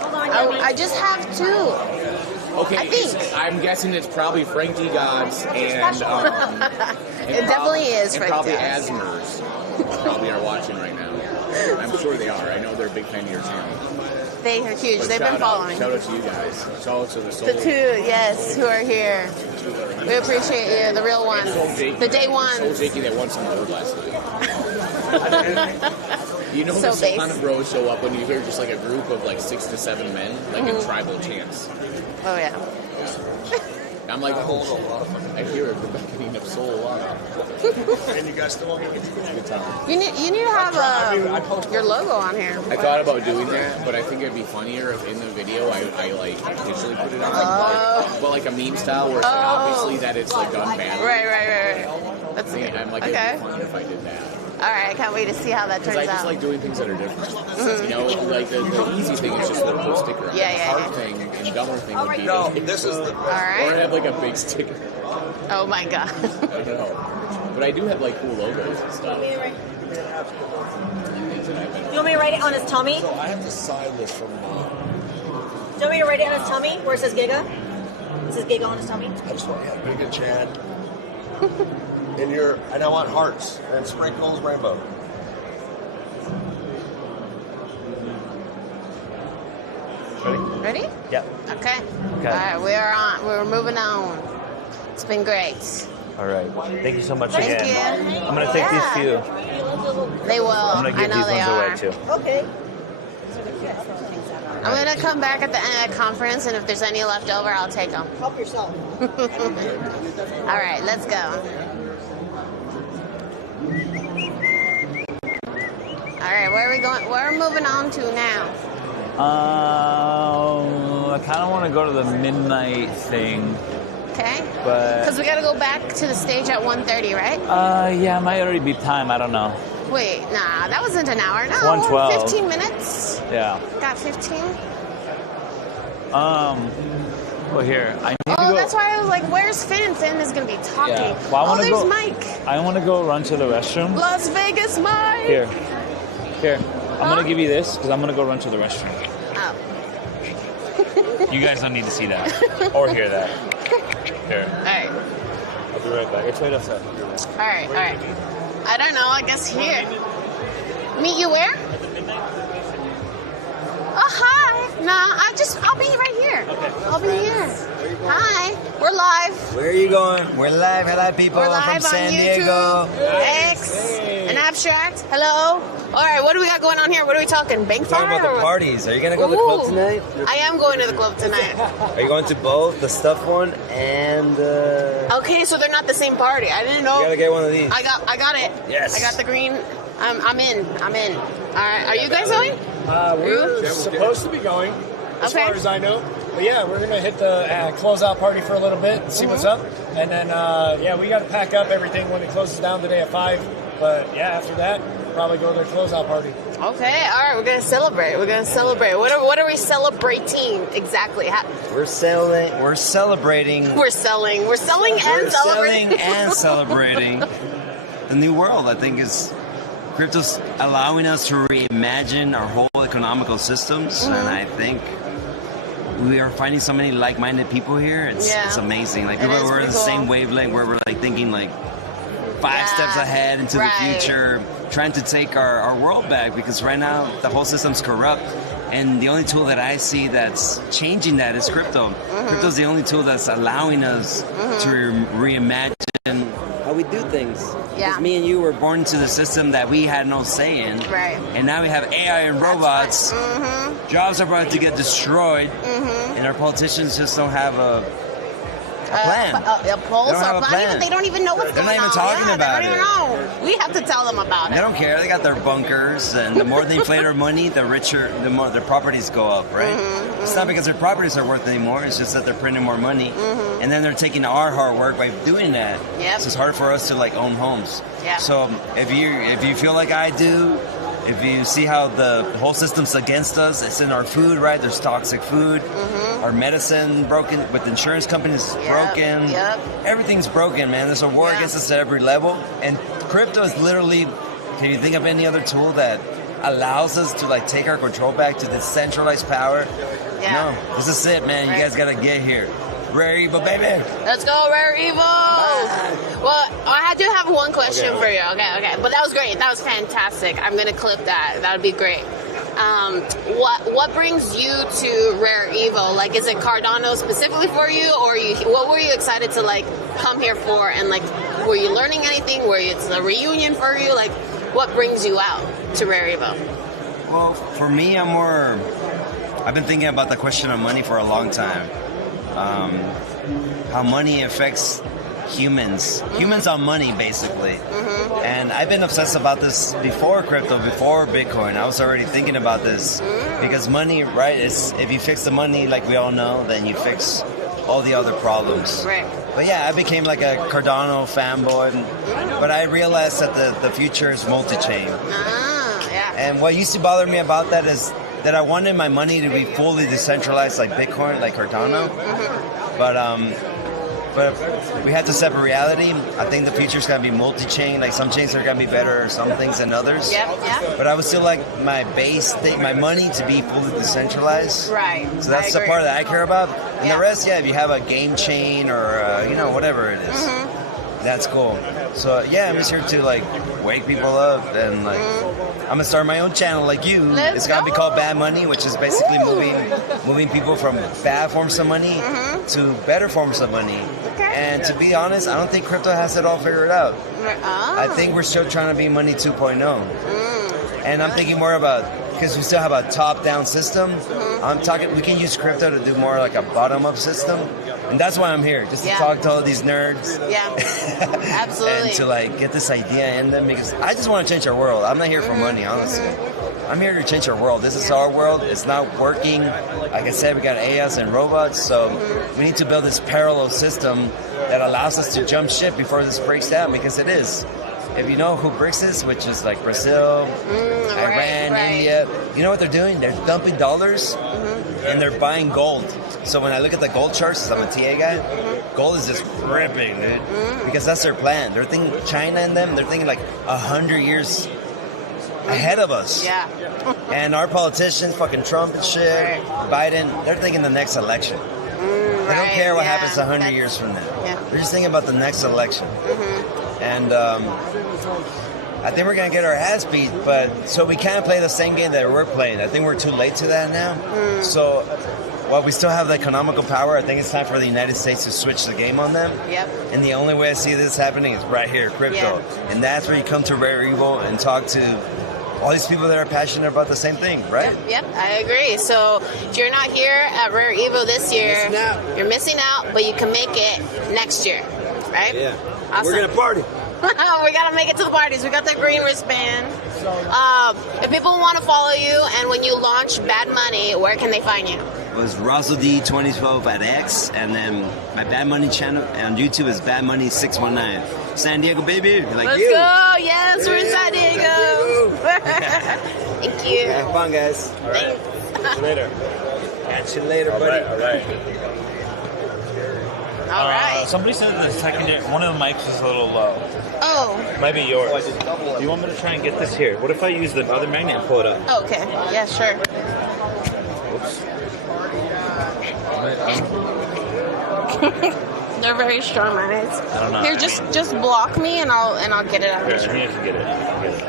I just have two. Okay, I think. I'm guessing it's probably Frank D. Gods and It definitely is and Frank probably D. Gods. Asmers probably are watching right now. I'm sure they are. I know they're a big fan of your channel. They are huge. But They've been following. Shout out to you guys. Shout out to the soul. The two, yes, who are here. We appreciate you, the real ones, the day So ones. Jakey that won some word last night. You know So the Solana Bros show up when you hear just like a group of like 6 to 7 men, like in tribal chants. Oh yeah. I'm like, oh, I hear it, the beckoning of soul. And you guys still want me to get Good time. You need to have your logo on here. I thought about doing that, but I think it'd be funnier if in the video I like digitally put it on, but like a meme style where it's like obviously that it's like gun bad. Right. That's I'm like, okay. it'd be funnier if I did that. All right, I can't wait to see how that Because turns I just out. like doing things that are different. You know, like the easy thing is just put a sticker on. Yeah, The yeah, hard yeah. thing and dumber thing would be No, this is the. All or right. have like a big sticker. Oh my god. I know. But I do have like cool logos and stuff. Do you want me to write it on his tummy? So I have to sign this from mom. Do you want me to write it on his tummy where it says Giga? It says Giga on his tummy? I just want Giga Chan. And I want hearts and sprinkles rainbow. Ready? Ready? Yeah. Okay. Okay. All right, we're moving on. It's been great. All right. Thank you so much Thank again. you. I'm gonna take these to you. They will. I'm gonna I give know these they ones are. away too. Okay. I'm gonna come back at the end of the conference, and if there's any left over, I'll take them. Help yourself. All right, let's go. All right, where are we going? Where are we moving on to now? I kind of want to go to the midnight thing, Okay. but Because we gotta go back to the stage at 1:30, right? yeah, it might already be time. I don't know. Wait, nah, that wasn't an hour. No, 1:12. 15 minutes. Yeah. Got 15. Well, here I need to Oh, go. that's why I was like, "Where's Finn? Finn is gonna be talking." Yeah. Well, I oh, wanna there's go- Mike. I want to go run to the restroom. Las Vegas Mike. Here. I'm Huh? gonna give you this because I'm gonna go run to the restroom. Oh. You guys don't need to see that or hear that. Here. All right. I'll be right back. It's right outside. All right. All right. I don't know. I guess here. Meet you where? Oh, hi. Nah, I'll be right here. Okay. I'll be here. Hi. We're live. Where are you going? We're live. Hello, people. We're I'm live from San on Diego. YouTube. X. An abstract. Hello. All right. What do we got going on here? What are we talking? Bank Talking fire? about the or- parties. Are you gonna go to the club Ooh. tonight? I am going to the club tonight. Are you going to both the stuff one and? Okay, so they're not the same party. I didn't know. You gotta get one of these. I got it. Yes. I got the green. I'm in. All right. Are you guys going? We're supposed to be going, as Okay. far as I know. But yeah, we're gonna hit the closeout party for a little bit and see what's up, and then we got to pack up everything when it closes down today at 5. But yeah, after that, probably go to their closeout party. Okay. All right. We're gonna celebrate. What are we celebrating exactly? We're celebrating. We're selling and celebrating. and celebrating the new world. I think is crypto's allowing us to reimagine our whole economical systems, and I think we are finding so many like-minded people here. It's amazing. Like It people is we're in pretty the same cool. wavelength where we're like thinking like 5 steps ahead into the future, trying to take our world back, because right now the whole system's corrupt. And the only tool that I see that's changing that is crypto. Crypto's the only tool that's allowing us to reimagine how we do things. Yeah. Because me and you were born into the system that we had no say in. Right. And now we have AI and robots. Jobs are about to get destroyed. And our politicians just don't have a plan. A pulse They don't have or a plan. plan. They don't even know what's They're going not on. even talking about they it. don't even know. We have to tell them about They it. don't care. They got their bunkers, and the more they inflate our money, the richer, the more their properties go up, right? It's not because their properties are worth anymore. It's just that they're printing more money, and then they're taking our hard work by doing that. Yep. So it's hard for us to like own homes. Yeah. So if you feel like I do, if you see how the whole system's against us, it's in our food, right? There's toxic food, our medicine broken, with insurance companies broken. Yep. Everything's broken, man. There's a war Yeah. against us at every level, and crypto is literally. Can you think of any other tool that allows us to like take our control back to this centralized power? Yeah. No, this is it, man. Right. You guys gotta get here. Rare Evil, baby. Let's go, Rare Evil. Well, I do have one question for you. Okay. But that was great. That was fantastic. I'm gonna clip that. That would be great. What brings you to Rare Evil? Like, is it Cardano specifically for you, or what were you excited to like come here for? And like, were you learning anything? It's a reunion for you? Like, what brings you out to Rare Evil? Well, for me, I've been thinking about the question of money for a long time. How money affects humans. Humans on money, basically. And I've been obsessed about this before crypto, before Bitcoin. I was already thinking about this. Because money, right, if you fix the money, like we all know, then you fix all the other problems. Right. But yeah, I became like a Cardano fanboy. But I realized that the future is multi-chain. Yeah. And what used to bother me about that is that I wanted my money to be fully decentralized like Bitcoin, like Cardano. But But we have to separate reality. I think the future's gonna be multi-chain. Like some chains are gonna be better at some things than others. Yeah. But I would still like my base state, my money to be fully decentralized. Right. So that's the part that I care about. And the rest, if you have a game chain or whatever it is, that's cool. So yeah, I'm just here to like wake people up and like I'm gonna start my own channel like you. It's gonna be called Bad Money, which is basically moving people from bad forms of money to better forms of money. And to be honest, I don't think crypto has it all figured out. I think we're still trying to be money 2.0. And I'm thinking more about, because we still have a top-down system, I'm talking, we can use crypto to do more like a bottom-up system. And that's why I'm here, just to talk to all these nerds. Yeah, absolutely. And to like get this idea in them, because I just want to change our world. I'm not here for money, honestly. I'm here to change our world. This is our world. It's not working. Like I said, we got AIs and robots, so we need to build this parallel system that allows us to jump ship before this breaks down, because it is. If you know who BRICS is, which is like Brazil, Iran, India, you know what they're doing? They're dumping dollars and they're buying gold. So when I look at the gold charts, 'cause I'm a TA guy, gold is just ripping, dude. Because that's their plan. They're thinking, China and them, they're thinking like 100 years ahead of us. Yeah. And our politicians, fucking Trump and shit, Biden, they're thinking the next election. They don't care what happens 100 years from now. They're just thinking about the next election. And I think we're going to get our ass beat, but so we can't play the same game that we're playing. I think we're too late to that now. So while we still have the economical power, I think it's time for the United States to switch the game on them. And the only way I see this happening is right here, crypto. And that's where you come to Rare Evil and talk to all these people that are passionate about the same thing, right? Yep, I agree. So if you're not here at Rare Evo this year, you're missing out, but you can make it next year, right? Yeah. Awesome. We're going to party. We gotta make it to the parties. We got the green wristband. If people want to follow you, and when you launch Bad Money, where can they find you? It was Russell D 2012 at X, and then my Bad Money channel on YouTube is Bad Money 619. San Diego, baby. Like Let's you. go. Yes, we're in San Diego. Thank you. Have fun, guys. All right. See you later. Catch you later, buddy. All right. All right. Somebody said the secondary, one of the mics is a little low. Oh. Might be yours. Do you want me to try and get this here? What if I use the other magnet and pull it up? Oh, okay. Yeah, sure. They're very strong magnets. I don't know. Here, just block me, and I'll get it out. Here, you can get it. I'll get it.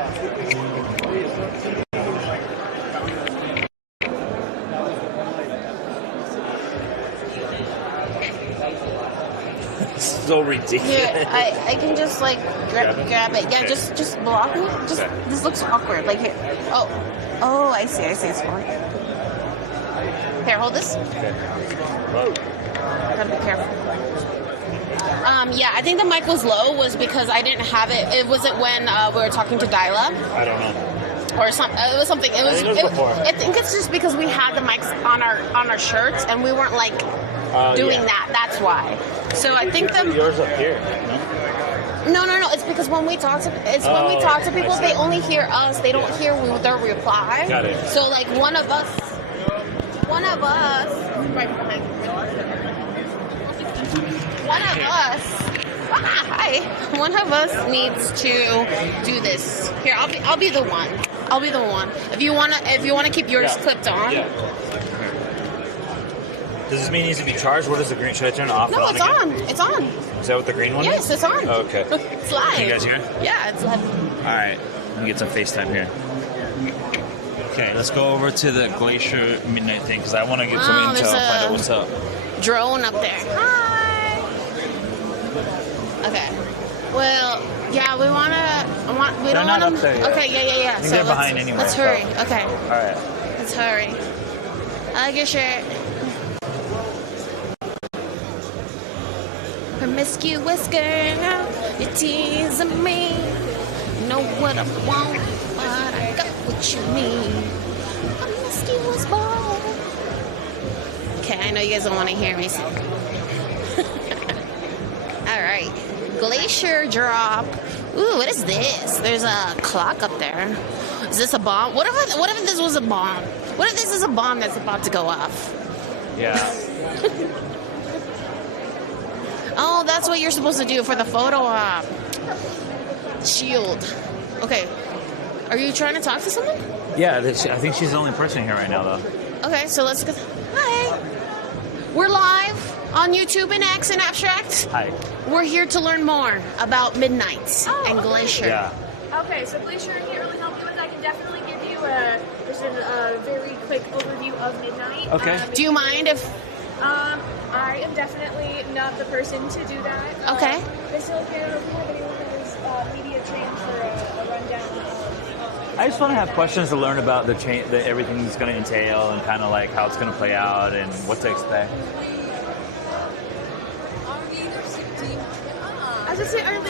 So ridiculous. Yeah, I can just like grab it. Yeah, just block me. Just this looks awkward. Like here. Oh, I see. It's fine. Here, hold this. Okay. Gotta be careful. Yeah, I think the mic was low was because I didn't have it. It wasn't when we were talking to Dyla. I don't know. Or something. It was something. It was. I think it's just because we had the mics on our shirts and we weren't like doing that. That's why. So I think yours up here. No. It's because when we talk to people, they only hear us. They don't hear their reply. Got it. So like one of us, right behind. One of us needs to do this. Here, I'll be the one. If you wanna keep yours clipped on. Yeah. Does this mean it needs to be charged? What is the green? Should I turn it off? No, it's on. It's on. Is that what the green one is? Yes, it's on. Okay. It's live. Can you guys hear? Yeah, it's live. All right. Let me get some FaceTime here. Okay, let's go over to the Glacier Midnight thing because I want to get some intel, find out what's up. Drone up there. Hi. Okay. Well, yeah, we don't want up there to. yet. Okay, yeah. I think they're behind anyway. Let's hurry. So. Okay. All right. Let's hurry. I like your shirt. Promiscuous girl, you're teasing me. You know what I want, but I got what you need. Promiscuous boy. Okay, I know you guys don't want to hear me sing. All right, Glacier drop. Ooh, what is this? There's a clock up there. Is this a bomb? What if this was a bomb? What if this is a bomb that's about to go off? Yeah. Oh, that's what you're supposed to do for the photo op. Shield. Okay. Are you trying to talk to someone? Yeah, I think she's the only person here right now, though. Okay, so let's go. Hi. We're live on YouTube and X and Abstract. Hi. We're here to learn more about Midnight and Glacier. Yeah. Okay, so Glacier I can't really help you with. I can definitely give you just a very quick overview of Midnight. Okay. Do you mind if... I am definitely not the person to do that. Okay. I still can't know if you have anyone who's media trained for a rundown of... I just want to have questions to learn about the everything that's going to entail and kind of like how it's going to play out and what to expect. As I say, our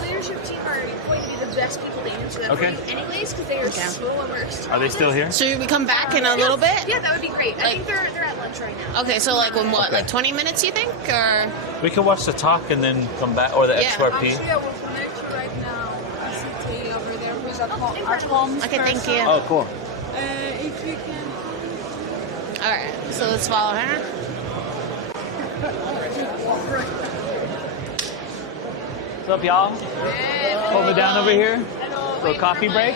leadership team are going to be the best people to answer that Okay. for you anyways, because they are so immersed. Are they still here? Should we come back in a little bit? Yeah, that would be great. I think they're at lunch right now. Okay, so like in what, like 20 minutes, you think? Or We can watch the talk and then come back, or the Yeah. XRP. Actually, I will connect you right now. I see Tay over there who's our comms Okay, thank person. you. Oh, cool. If you can. All right, so let's follow her. What's up, y'all? Hold it down over here. Little coffee break.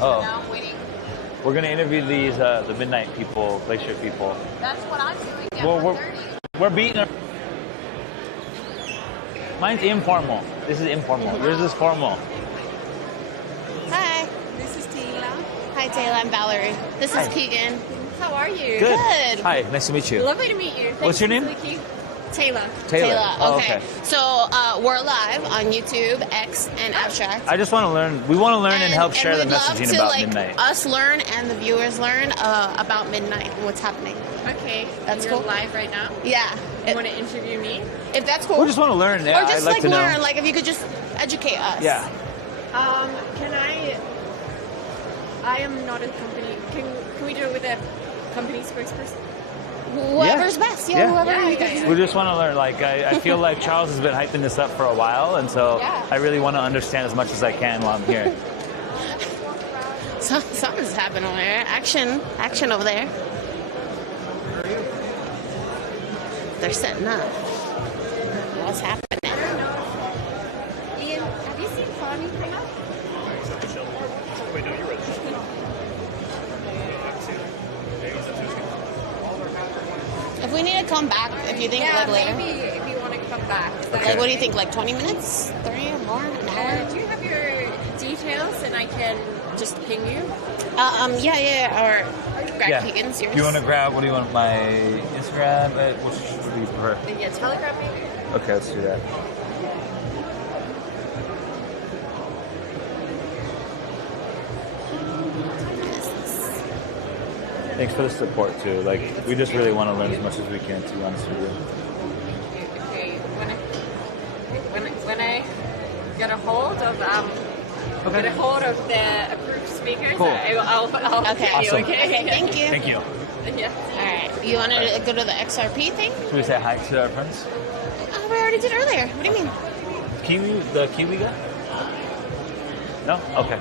Oh. We're gonna interview these the Midnight people, Glacier people. That's what I'm doing at Well, we're beating her. Mine's informal. This is informal. Yours is formal. Hi. This is Taylor. Hi, Taylor. I'm Valerie. This is Hi. Keegan. How are you? Good. Hi, nice to meet you. Lovely to meet you. What's your name? Taylor. Taylor. Oh, Okay. So we're live on YouTube, X, and Abstract. I just want to learn. We want to learn and help share the we'd love messaging to, about like, Midnight. Us learn and the viewers learn about Midnight and what's happening. Okay. That's You're cool. live right now? Yeah. You want to interview me? If that's cool. We just want to learn. Yeah, or just I'd like to know. learn. Like if you could just educate us. Yeah. Can I am not a company. Can we do it with a company spokesperson? Whoever's best. Yeah, whoever you guys. We just want to learn. Like I feel like Charles has been hyping this up for a while, and so Yeah. I really want to understand as much as I can while I'm here. Something's happening over there. Action over there. They're setting up. What's happening? Ian, have you seen Fonny come up? Wait, no, you're ready. If we need to come back, if you think like later. Maybe if you want to come back. Like, what do you think? Like 20 minutes? 3 or more? An hour? Do you have your details and I can just ping you? Yeah. Or grab Keegan's yours. Do you want to grab? What do you want? My Instagram? What do you prefer? Yeah, Telegram maybe. Okay, let's do that. Thanks for the support too. Like, we just really want to learn as much as we can. To be honest with you. Okay, when I get a hold of the approved speakers, Cool. I'll Okay. get you. Awesome. Okay, thank you. Thank you. Yeah. All right. You want to go to the XRP thing? Should we say hi to our friends? Oh, we already did earlier. What do you mean? The Kiwi guy? No? Okay.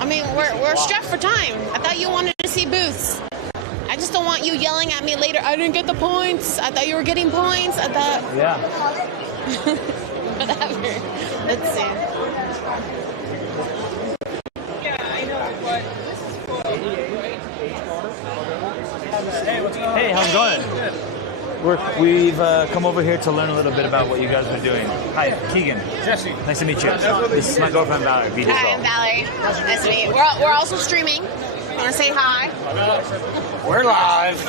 I mean, we're strapped for time. I thought you wanted to see booths. I just don't want you yelling at me later. I didn't get the points. I thought you were getting points. I thought. Yeah. Whatever. Let's see. Yeah, I know, but this is for Hey, how's it going? We've come over here to learn a little bit about what you guys are doing. Hi, Keegan. Jesse. Nice to meet you. This is my girlfriend Valerie. Be this Hi, I'm Valerie. Nice to meet you. We're also streaming. Want to say hi? We're live.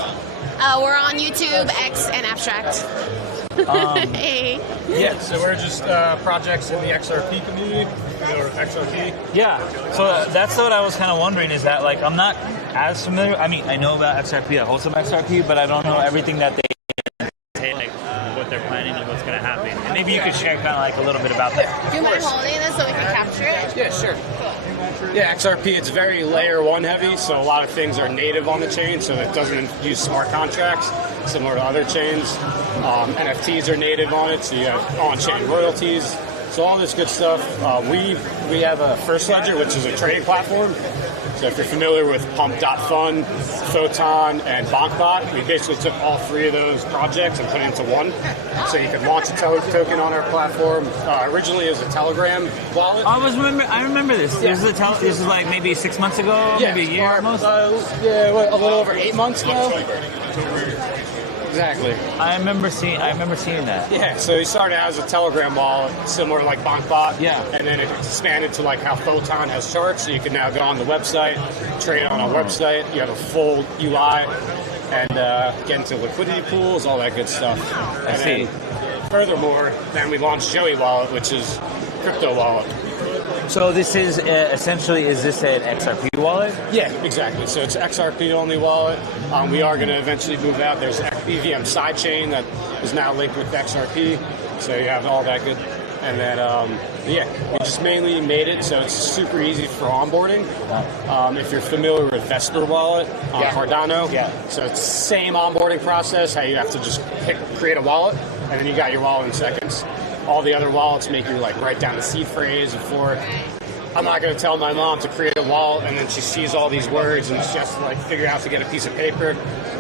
We're on YouTube, X, and Abstract. Hey. Yeah, so we're just projects in the XRP community, or XRP. Yeah, so that's what I was kind of wondering is that, like, I'm not as familiar. I mean, I know about XRP, I host some XRP, but I don't know everything that they say, like what they're planning and what's going to happen. And maybe you could share kind of like a little bit about that. Do you mind holding this so we can capture it? Yeah, sure. Yeah, XRP, it's very layer one heavy, so a lot of things are native on the chain, so it doesn't use smart contracts, similar to other chains. NFTs are native on it, so you have on-chain royalties. So all this good stuff. We have a First Ledger, which is a trading platform. So if you're familiar with Pump.Fun, Photon, and Bankbot, we basically took all three of those projects and put it into one. So you can launch a token on our platform. Originally, it was a Telegram wallet. I remember this. Yeah. This is like maybe 6 months ago, maybe a year almost. A little over 8 months ago. Exactly. I remember seeing that. Yeah, so he started out as a Telegram wallet, similar to like Bankbot. Yeah. And then it expanded to like how Photon has charts, so you can now go on the website, trade on our website. You have a full UI and get into liquidity pools, all that good stuff. I see. Furthermore, then we launched Joey Wallet, which is crypto wallet. So this is essentially, is this an XRP wallet? Yeah, exactly. So it's XRP only wallet. We are going to eventually move out. There's EVM sidechain that is now linked with XRP. So you have all that good. And then, we just mainly made it so it's super easy for onboarding. If you're familiar with Vesper Wallet on Cardano, so it's the same onboarding process, how you have to just create a wallet, and then you got your wallet in seconds. All the other wallets make you like write down the seed phrase before. I'm not going to tell my mom to create a wallet and then she sees all these words and she has to like figure out to get a piece of paper.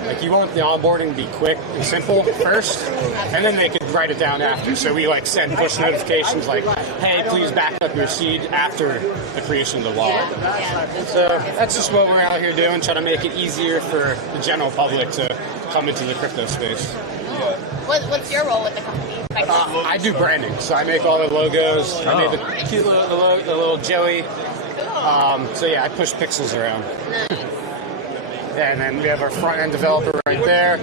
Like you want the onboarding to be quick and simple first, and then they could write it down after. So we like send push notifications like, hey, please back up your seed after the creation of the wallet. So that's just what we're out here doing, trying to make it easier for the general public to come into the crypto space. What's your role with the company? I do branding, so I make all the logos. I made the cute the little Joey. So yeah, I push pixels around. And then we have our front end developer right there,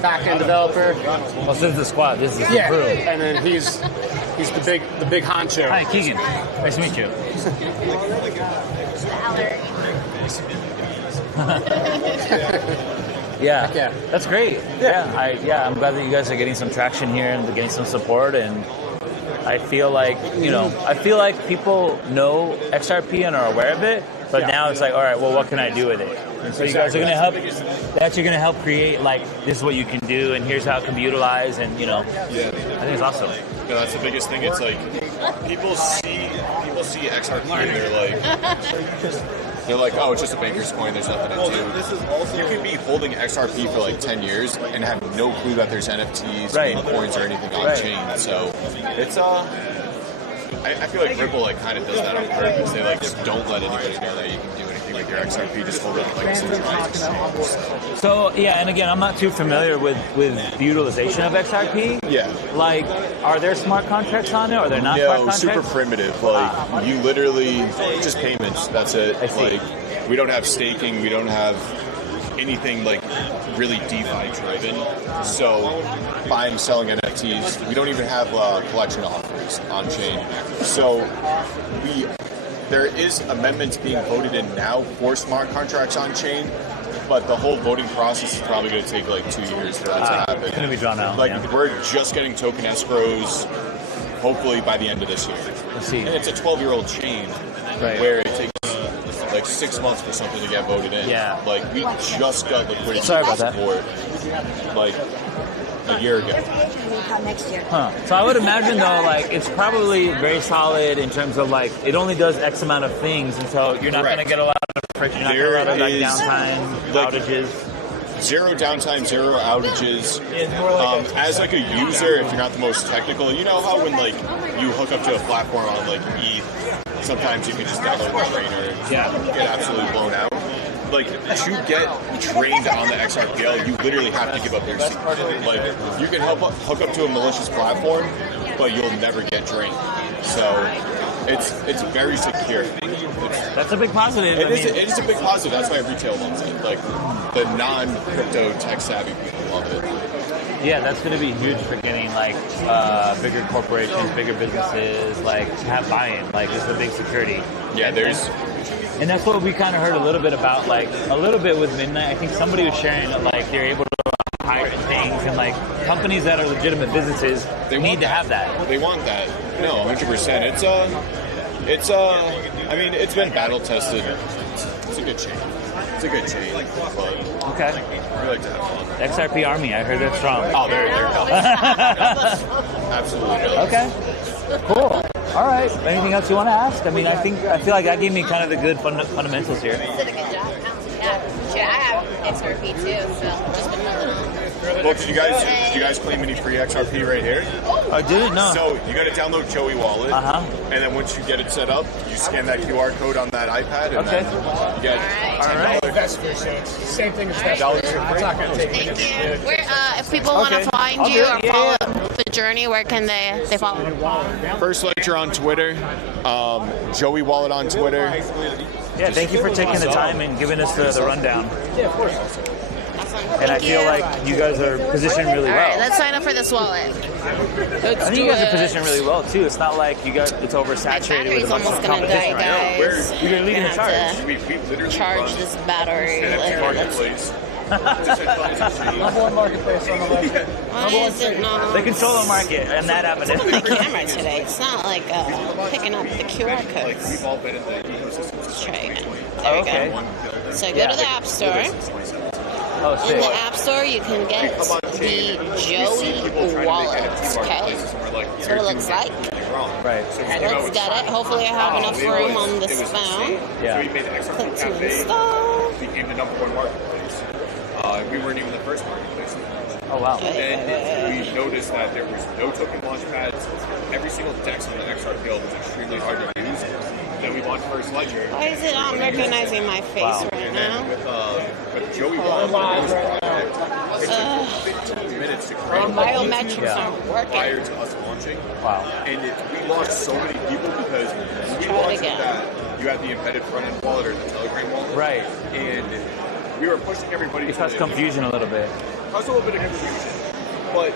back end developer. Well, this is the squad. This is the crew. And then he's the big honcho. Hi, Keegan. Nice to meet you. Yeah, that's great. I'm glad that you guys are getting some traction here and getting some support, and I feel like people know XRP and are aware of it, but now it's like, all right, well, what can I do with it? And so you guys are going to help. That you're going to help create like this is what you can do, and here's how it can be utilized, and I think it's awesome. Yeah, that's the biggest thing. It's like people see XRP and they're like, oh, it's just a banker's coin, there's nothing to do. You can be holding XRP for like 10 years and have no clue that there's NFTs, meme coins, or anything on chain. So it's I feel like Ripple like kind of does that on purpose. They like just don't let anybody know that you can do anything with your XRP. Just hold it on like a centralized exchange. So and again, I'm not too familiar with the utilization of XRP. Yeah. Like, are there smart contracts on it? Or are there not smart contracts? Super primitive. Like you literally just payments. That's it. Like we don't have staking. We don't have anything like really DeFi driven. So buying, selling NFTs. We don't even have collection offers on chain. So there is amendments being voted in now for smart contracts on chain, but the whole voting process is probably going to take like 2 years for that to happen. It's going to be drawn out. Like we're just getting token escrows, hopefully by the end of this year. Let's see. And it's a 12-year-old chain where it takes like 6 months for something to get voted in. Yeah. Like we just got liquidity support like a year ago. Next year. So I would imagine though, like it's probably very solid in terms of like it only does X amount of things, and so you're not going to get a lot of friction, you're not going to get a lot of downtime, outages. Zero downtime, zero outages. As like a user, if you're not the most technical, you know how when like you hook up to a platform on like ETH, sometimes you can just download the trainer and get absolutely blown out. Like to get trained on the XRPL, you literally have to give up your seat. Like you can hook up to a malicious platform, but you'll never get drained. So it's very secure. That's a big positive. It is a big positive. That's why retail loves it. Like the non-crypto tech savvy people love it. Yeah, that's going to be huge for getting like bigger corporations, bigger businesses, like have buy-in. Like it's a big security. Yeah, and that's what we kind of heard a little bit about, like a little bit with Midnight. I think somebody was sharing that like you're able to hire things, and like companies that are legitimate businesses need to have that. They want that. No, 100%. It's I mean, it's been battle tested. It's a good chain. It's a good chain. But okay. We like to have fun. XRP Army, I heard that's strong. Oh, they're absolutely. Okay. Cool. All right. Anything else you want to ask? I mean, I feel like that gave me kind of the good fundamentals here. You did a good job. Yeah, I have XRP too, so just been holding on. Well, did you guys claim any free XRP right here? I didn't know. So you got to download Joey Wallet, and then once you get it set up, you scan that QR code on that iPad, and then you get $10. Same thing as that. It's not going to take Thank you. Where, if people want to find you or follow the journey, where can they follow? First Ledger on Twitter, Joey Wallet on Twitter. Yeah, thank you for taking the time and giving us the rundown. Yeah, of course. And I feel like you guys are positioned really well. All right, let's sign up for this wallet. I think you guys are positioned really well too. It's not like you got it's oversaturated with a bunch of competition, right? You're leading the charge. We literally charge this battery. Number one marketplace on the left. Why is it not? They control the market, and that happened. It's on my camera today. It's not like picking up the QR codes. We've all been in the ecosystem. Let's try again. There we go. So go to the App Store. In the App Store, you can get the Joey Wallet. Okay, that's what it looks like. Right. Let's get it. Hopefully, I have enough room on this phone. Yeah. Click to install. Became the number one marketplace. We weren't even the first marketplace. Oh wow. And we noticed that there was no token launch pads. Every single DEX on the XRP was extremely hard to use. Then we launched First Ledger. Why is it not recognizing my face right now? With Joey Wallet, it took 15 minutes to create biometrics aren't working prior to us launching. Wow. And we lost so many people because we launched that you had the embedded front end wallet or the Telegram wallet. Right. And we were pushing everybody. It caused confusion a little bit. Caused a little bit of confusion, but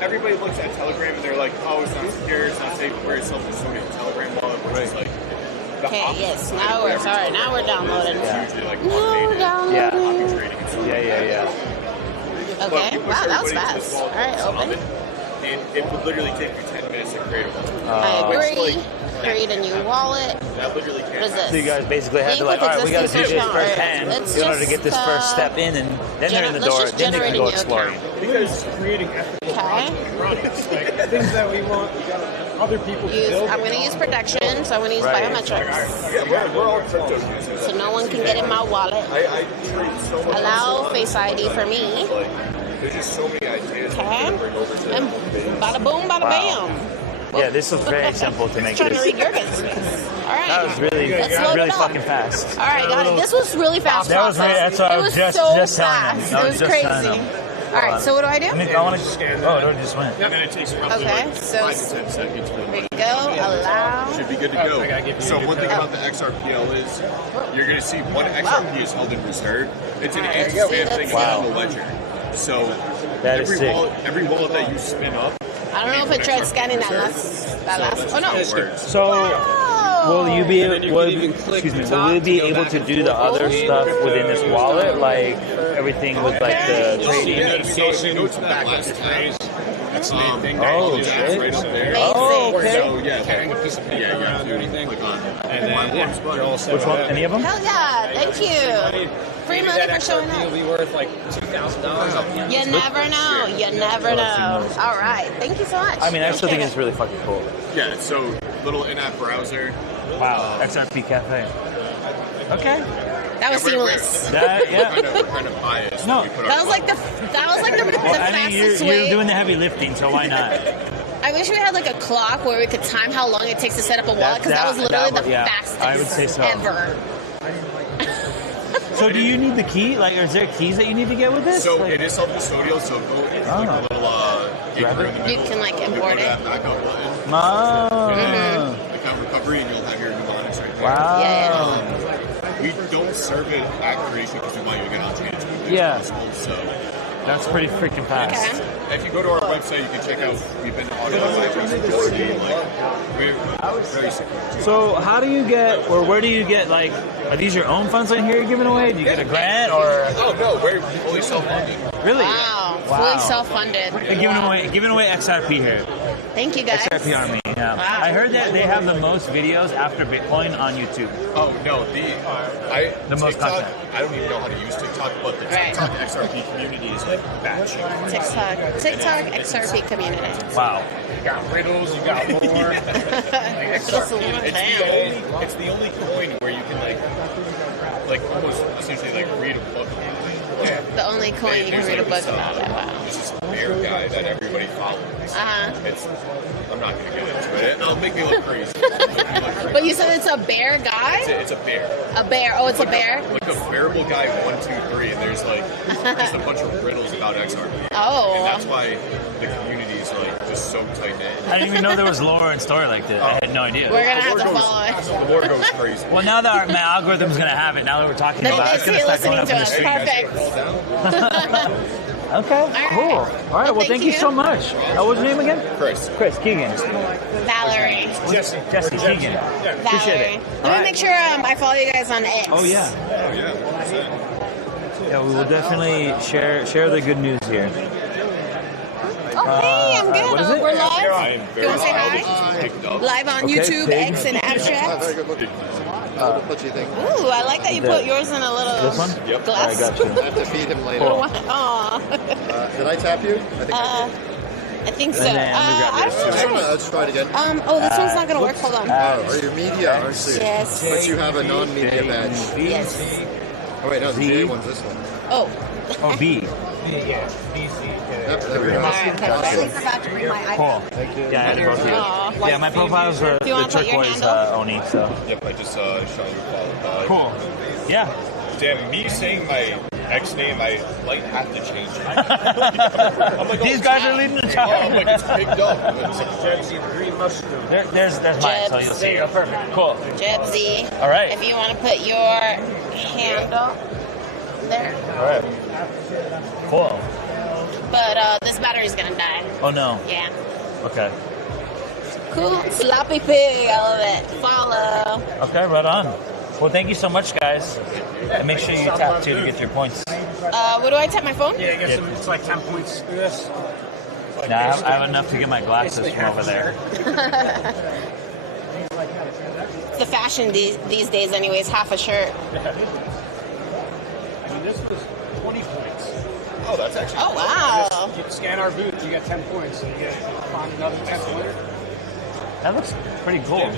everybody looks at Telegram and they're like, "Oh, it's not secure, it's not safe." We're self-custodial Telegram wallet, which is like. Okay, yes. Now we're sorry. Now we're downloading. Yeah. Usually like Yeah. Okay. Wow, that was fast. All right, open. And it would literally take you 10 minutes to create a wallet. I agree. Create a new wallet. That literally What is this? So you guys basically had to like, all right, we got to do this firsthand in order to get this first step in, and then they're in the door. Then they can go exploring. Because creating products, like things that we want other people to build. I'm going to use protection, so I'm going to use biometrics. Yeah, we're all crypto users. So no one can get in my wallet. I treat so much. Allow Face ID for me. There's just so many ideas. Okay. And bada boom, bada bam. Yeah, this was very simple to make. Trying to read your business. All right. That was really fucking fast. All right, got it. This was really fast. That was right. That's what I was just telling you. It was crazy. All right, so what do I do? I want to scan. Oh, it just went. And then it takes roughly Okay, so 5 to 10 seconds for the there you go. Allow. Should be good to go. So one thing about the XRPL is you're going to see one XRP is held in reserve. It's an anti-spam thing on the ledger. So every wallet that you spin up. I don't know if it tried scanning that last. Oh no. So will you be able to do the other stuff within this wallet, like everything with like the trading? So go to that last tab. That's the main thing. Oh, shit. Right up there. Oh, okay. So carrying a piece of paper. Yeah, you have to do anything. Click on. And then Which one? Any of them? Hell yeah! Thank you. Free money for showing up. It'll be worth like $2,000. You never know. You never know. All right. Thank you so much. I mean, I still think it's really fucking cool. Yeah. So little in-app browser. Wow. XRP Cafe. Okay. That was seamless. That, yeah. We're kind of biased. No. That was like the fastest way. You're doing the heavy lifting, so why not? I wish we had like a clock where we could time how long it takes to set up a wallet, because that was literally the fastest I would say so. ever. So do you need the key? Like, is there keys that you need to get with this? So like, it is self-custodial, so go like a little You can like import it. Back up button. Account recovery, and you'll have your mnemonics right there. Wow. Yeah. We don't serve it at creation because we want you to get on chance. So that's pretty freaking fast. Okay. If you go to our website, you can check out. We've been automatic. Very secure. So how do you get, or where do you get, like, are these your own funds right here you're giving away? Do you get a grant, or? Oh no, we're fully self-funded. Really? Wow. Fully self-funded. And giving away XRP here. Thank you, guys. XRP Army. Yeah. Wow. I heard that they have the most videos after Bitcoin on YouTube. Oh no, The most TikTok, content. I don't even know how to use TikTok, but the TikTok XRP community is like batshit. TikTok XRP community. Wow. You got riddles, you got more. It's the only coin where you can like almost essentially like read a book about it. The only coin you can read a book about it. Wow. This is a bear guy that everybody follows. I'm not going to go into it. It'll make me look crazy. But you said it's a bear guy? It's a bear. A bear. Oh, it's a bear? Look up Bearable Guy 1, 2, 3, and there's like just a bunch of riddles about XRP. Oh. And that's why the community is like just so tight knit. I didn't even know there was lore and story like that. I had no idea. We're going to have to follow it. The lore goes crazy. Well, now that my algorithm's going to have it, now that we're talking about it, it's going to start going up in the street. Perfect. Okay, cool. All right, well, thank you so much. What was your name again? Chris. Keegan. Valerie. Jesse, Keegan. Appreciate it. Let me make sure I follow you guys on X. Oh, yeah. Yeah, we will definitely share the good news here. Oh, hey, I'm good. What is it? We're live. I am You very want to say hi? Live on YouTube, X, and Abstract. What do you think? Ooh, I like that you put yours in a little This one? Yep. glass. I got you. I have to feed him later. Aw. Did I tap you? I think I think so. did. I don't know. Let's try it again. This one's not going to work. Hold on. Are you media? I see. Yes. But you have a non-media badge. Yes. Oh wait, no, the J one's this one. Oh. Oh, B. Yeah, Yep, there we go. Cool. Yeah, I had to go through it. Yeah, my profile's the turquoise Oni, so. Yep, I just shot you a follow. Cool. Yeah. Damn, me saying my X name, I might have to change it. I'm like, These guys are leading the charge. I'm like, it's picked up. It's like Jebsy the Green Mushroom. There's mine, so you'll see. Perfect. Cool. Jebsy. All right. If you want to put your handle there. All right. Cool. But this battery's going to die. Oh, no. Yeah. Okay. Cool. Sloppy pig. I love it. Follow. Okay, right on. Well, thank you so much, guys. And make sure you tap too to get your points. What do I tap my phone? Yeah, I guess it's like 10 points through this. Nah, I have enough to get my glasses from over there. It's the fashion these days, anyways. Half a shirt. I mean, this was 20 points. Oh, that's actually. Oh, wow. You scan our booth, you get 10 points. So you get find another 10 pointer. That looks pretty cool.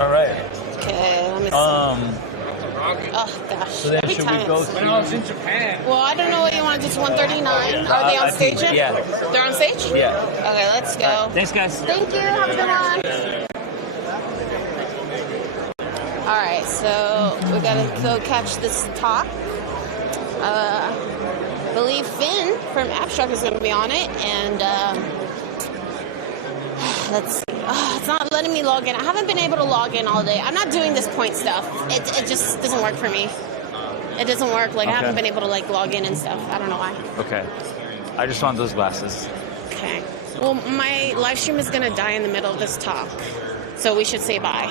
All right. Okay, let me see. Oh, gosh. So then should we go When I was in Japan. Well, I don't know what you want to do. It's 139. Are they on stage yet? Yeah. They're on stage? Yeah. Okay, let's go. Right. Thanks, guys. Thank you. Have a good one. All right, so we gotta go catch this talk. I believe Finn from Abstract is going to be on it, and let's see. It's not letting me log in. I haven't been able to log in all day. I'm not doing this point stuff. It just doesn't work for me. It doesn't work. Like I haven't been able to log in and stuff. I don't know why. Okay. I just want those glasses. Okay. Well, my live stream is going to die in the middle of this talk, so we should say bye.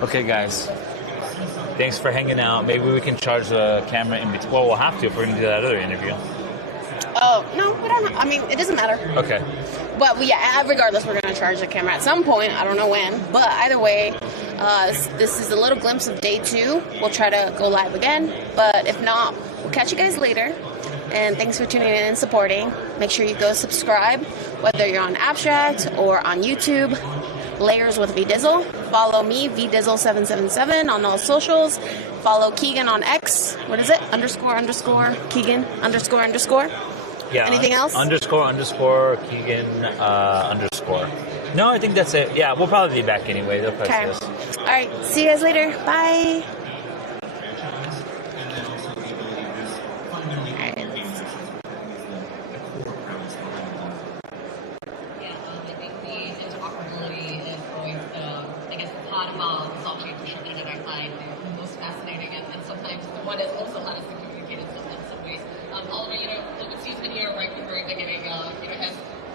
Okay, guys. Thanks for hanging out. Maybe we can charge the camera in between. Well, we'll have to if we're going to do that other interview. Oh, no, we don't. I mean, it doesn't matter. Okay. But regardless, we're going to charge the camera at some point. I don't know when. But either way, this is a little glimpse of day 2. We'll try to go live again. But if not, we'll catch you guys later. And thanks for tuning in and supporting. Make sure you go subscribe, whether you're on Abstract or on YouTube. Layers with VDizzle. Follow me, VDizzle777 on all socials. Follow Keegan on X. What is it? __ Keegan __. Yeah. Anything else? __ Keegan _. No, I think that's it. Yeah, we'll probably be back anyway. They'll probably see us. All right. See you guys later. Bye. About blockchain distributed that I find the most fascinating and sometimes the one is also hardest to communicate in some ways. Oliver, look at Steve's video right from the very beginning, has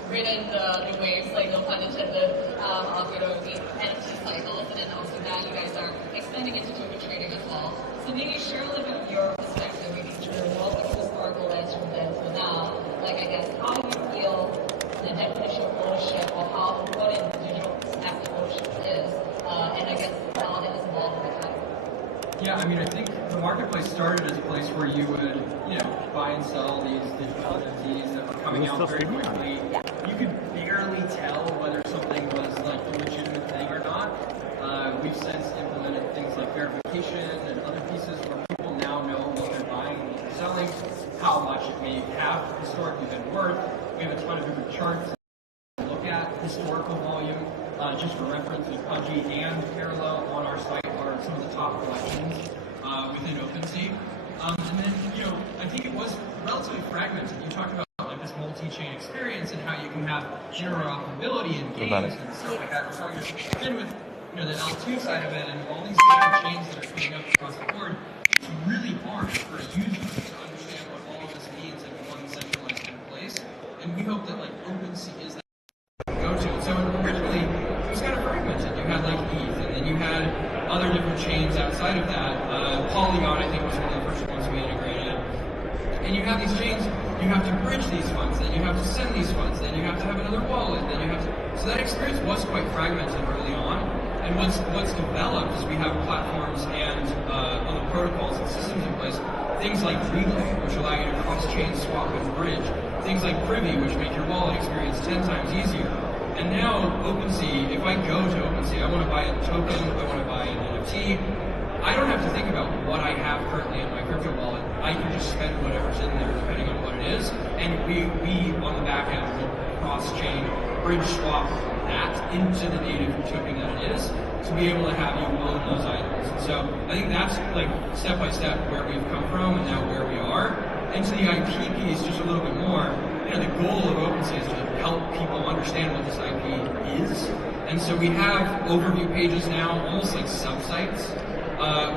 ridden the waves, like no pun intended, of the NFT cycles, and then also now you guys are expanding into token trading as well. So maybe share a little bit of your perspective, maybe through all the historical lens from then to now, like I guess how Yeah, I mean, I think the marketplace started as a place where you would, buy and sell these digital NFTs that were coming out very quickly. You could barely tell whether something was like a legitimate thing or not. We've since implemented things like verification and other pieces where people now know what they're buying and what they're selling, how much it may have historically been worth. We have a ton of different charts to look at. Historical volume, just for reference, with Pudgy and Parallel on our site are some of the top collections within OpenSea. And then, I think it was relatively fragmented. You talked about like this multi-chain experience and how you can have interoperability in games and stuff like that. So you're again with the L2 side of it and all these different chains that are coming up across the board. It's really hard for a user to understand what all of this means in one centralized kind of place. And we hope that like OpenSea is that go-to. So originally it was kind of fragmented. You had like ETH, and then you had other different chains outside of that. Polygon, I think, was one of the first ones we integrated. And you have these chains, you have to bridge these funds, then you have to send these funds, then you have to have another wallet, then you have to... So that experience was quite fragmented early on. And what's developed is we have platforms and other protocols and systems in place, things like Relay, which allow you to cross-chain swap and bridge, things like Privy, which make your wallet experience 10 times easier. And now OpenSea, if I go to OpenSea, I want to buy a token, I want to buy an NFT, I don't have to think about what I have currently in my crypto wallet. I can just spend whatever's in there depending on what it is. And we on the back end will cross-chain, bridge swap that into the native token that it is to be able to have you own those items. And so I think that's like step by step where we've come from and now where we are. And to the IP piece, just a little bit more, the goal of OpenSea is to help people understand what this IP is. And so we have overview pages now, almost like sub-sites,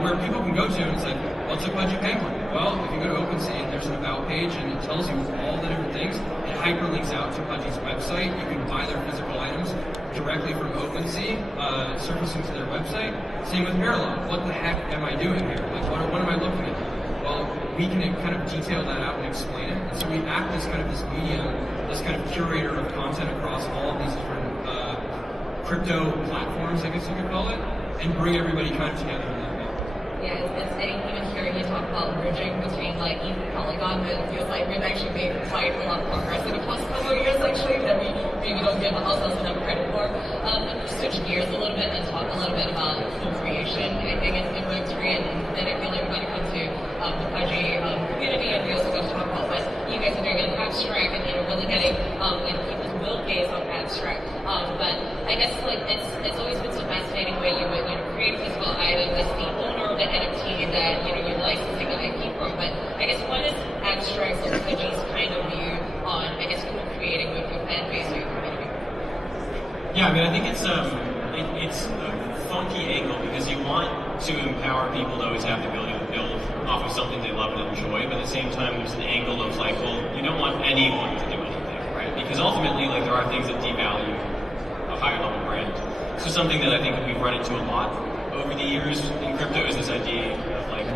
where people can go to and it's like, what's a Pudgy Penguin? Well, if you go to OpenSea, there's an about page and it tells you all the different things. It hyperlinks out to Pudgy's website. You can buy their physical items directly from OpenSea, surfacing to their website. Same with Parallel. What the heck am I doing here? Like, what am I looking at? Well, we can kind of detail that out and explain it. And so we act as kind of this medium, this kind of curator of content across all of these different crypto platforms, I guess you could call it, and bring everybody kind of together in that way. Yeah, it's even hearing you talk about bridging between like even Polygon, but it feels like we've actually made quite a lot of progress in the past couple of years actually that we maybe don't give ourselves enough credit for. Switch gears a little bit and talk a little bit about co-creation, I think, in Web3, and then I feel like we're going to come to the Pudgy community, and we also going to talk about what you guys are doing in Abstract and really getting people's will gaze on Abstract. But I guess like it's always been so fascinating when you would create a physical item as the owner of the NFT that you're licensing the IP from. But I guess what is Abstract's or Pudgy's kind of view on co-creating with your fan base or your community? Yeah, I mean I think it's a funky angle because you want to empower people to always have the ability to build off of something they love and enjoy, but at the same time there's an angle of like, well, you don't want anyone to do anything, right? Because ultimately, like, there are things that devalue a higher level brand. So something that I think we've run into a lot over the years in crypto is this idea of like,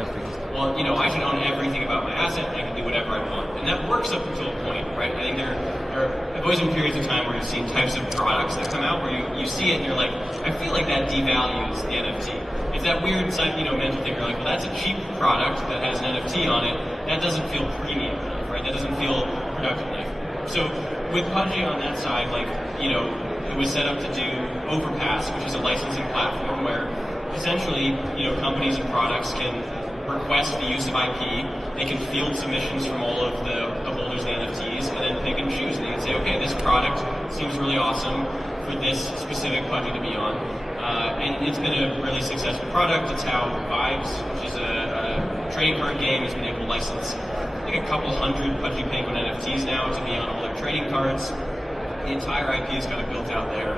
well, I should own everything about my asset and I can do whatever I want. And that works up until a point, right? I think there have always been periods of time where you've seen types of products that come out where you see it and you're like, I feel like that devalues the NFT. It's that weird mental thing. You're like, well, that's a cheap product that has an NFT on it. That doesn't feel premium enough, right? That doesn't feel productive enough. So with Pudgy on that side, like, it was set up to do Overpass, which is a licensing platform where essentially, companies and products can request the use of IP. They can field submissions from all of the holders of the NFTs and then pick and choose. And they can say, okay, this product seems really awesome for this specific Pudgy to be on. And it's been a really successful product. It's how Vibes, which is a trading card game, has been able to license, I think, a couple hundred Pudgy Penguin NFTs now to be on all their trading cards. The entire IP is kind of built out there.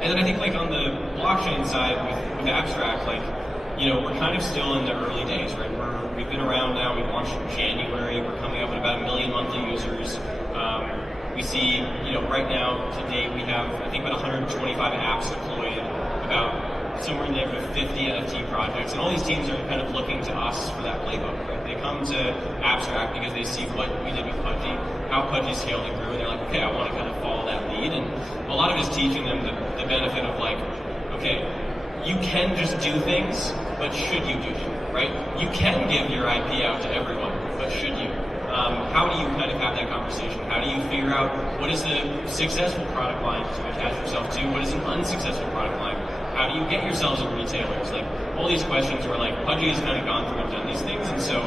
And then I think, like, on the blockchain side with Abstract, like, we're kind of still in the early days, right? We've been around now. We launched in January. We're coming up with about 1 million monthly users. We see, right now, to date, we have, I think, about 125 apps deployed, about somewhere in the neighborhood of 50 NFT projects. And all these teams are kind of looking to us for that playbook, right? They come to Abstract because they see what we did with Pudgy, how Pudgy scaled and grew, and they're like, okay, I want to kind of follow that lead. And a lot of it is teaching them the benefit of, like, okay, you can just do things, but should you do them, right? You can give your IP out to everyone, but should you? How do you kind of have that conversation? How do you figure out what is a successful product line to attach yourself to? What is an unsuccessful product line? How do you get yourselves as retailers? Like, all these questions where, like, Pudgy has kind of gone through and done these things, and so,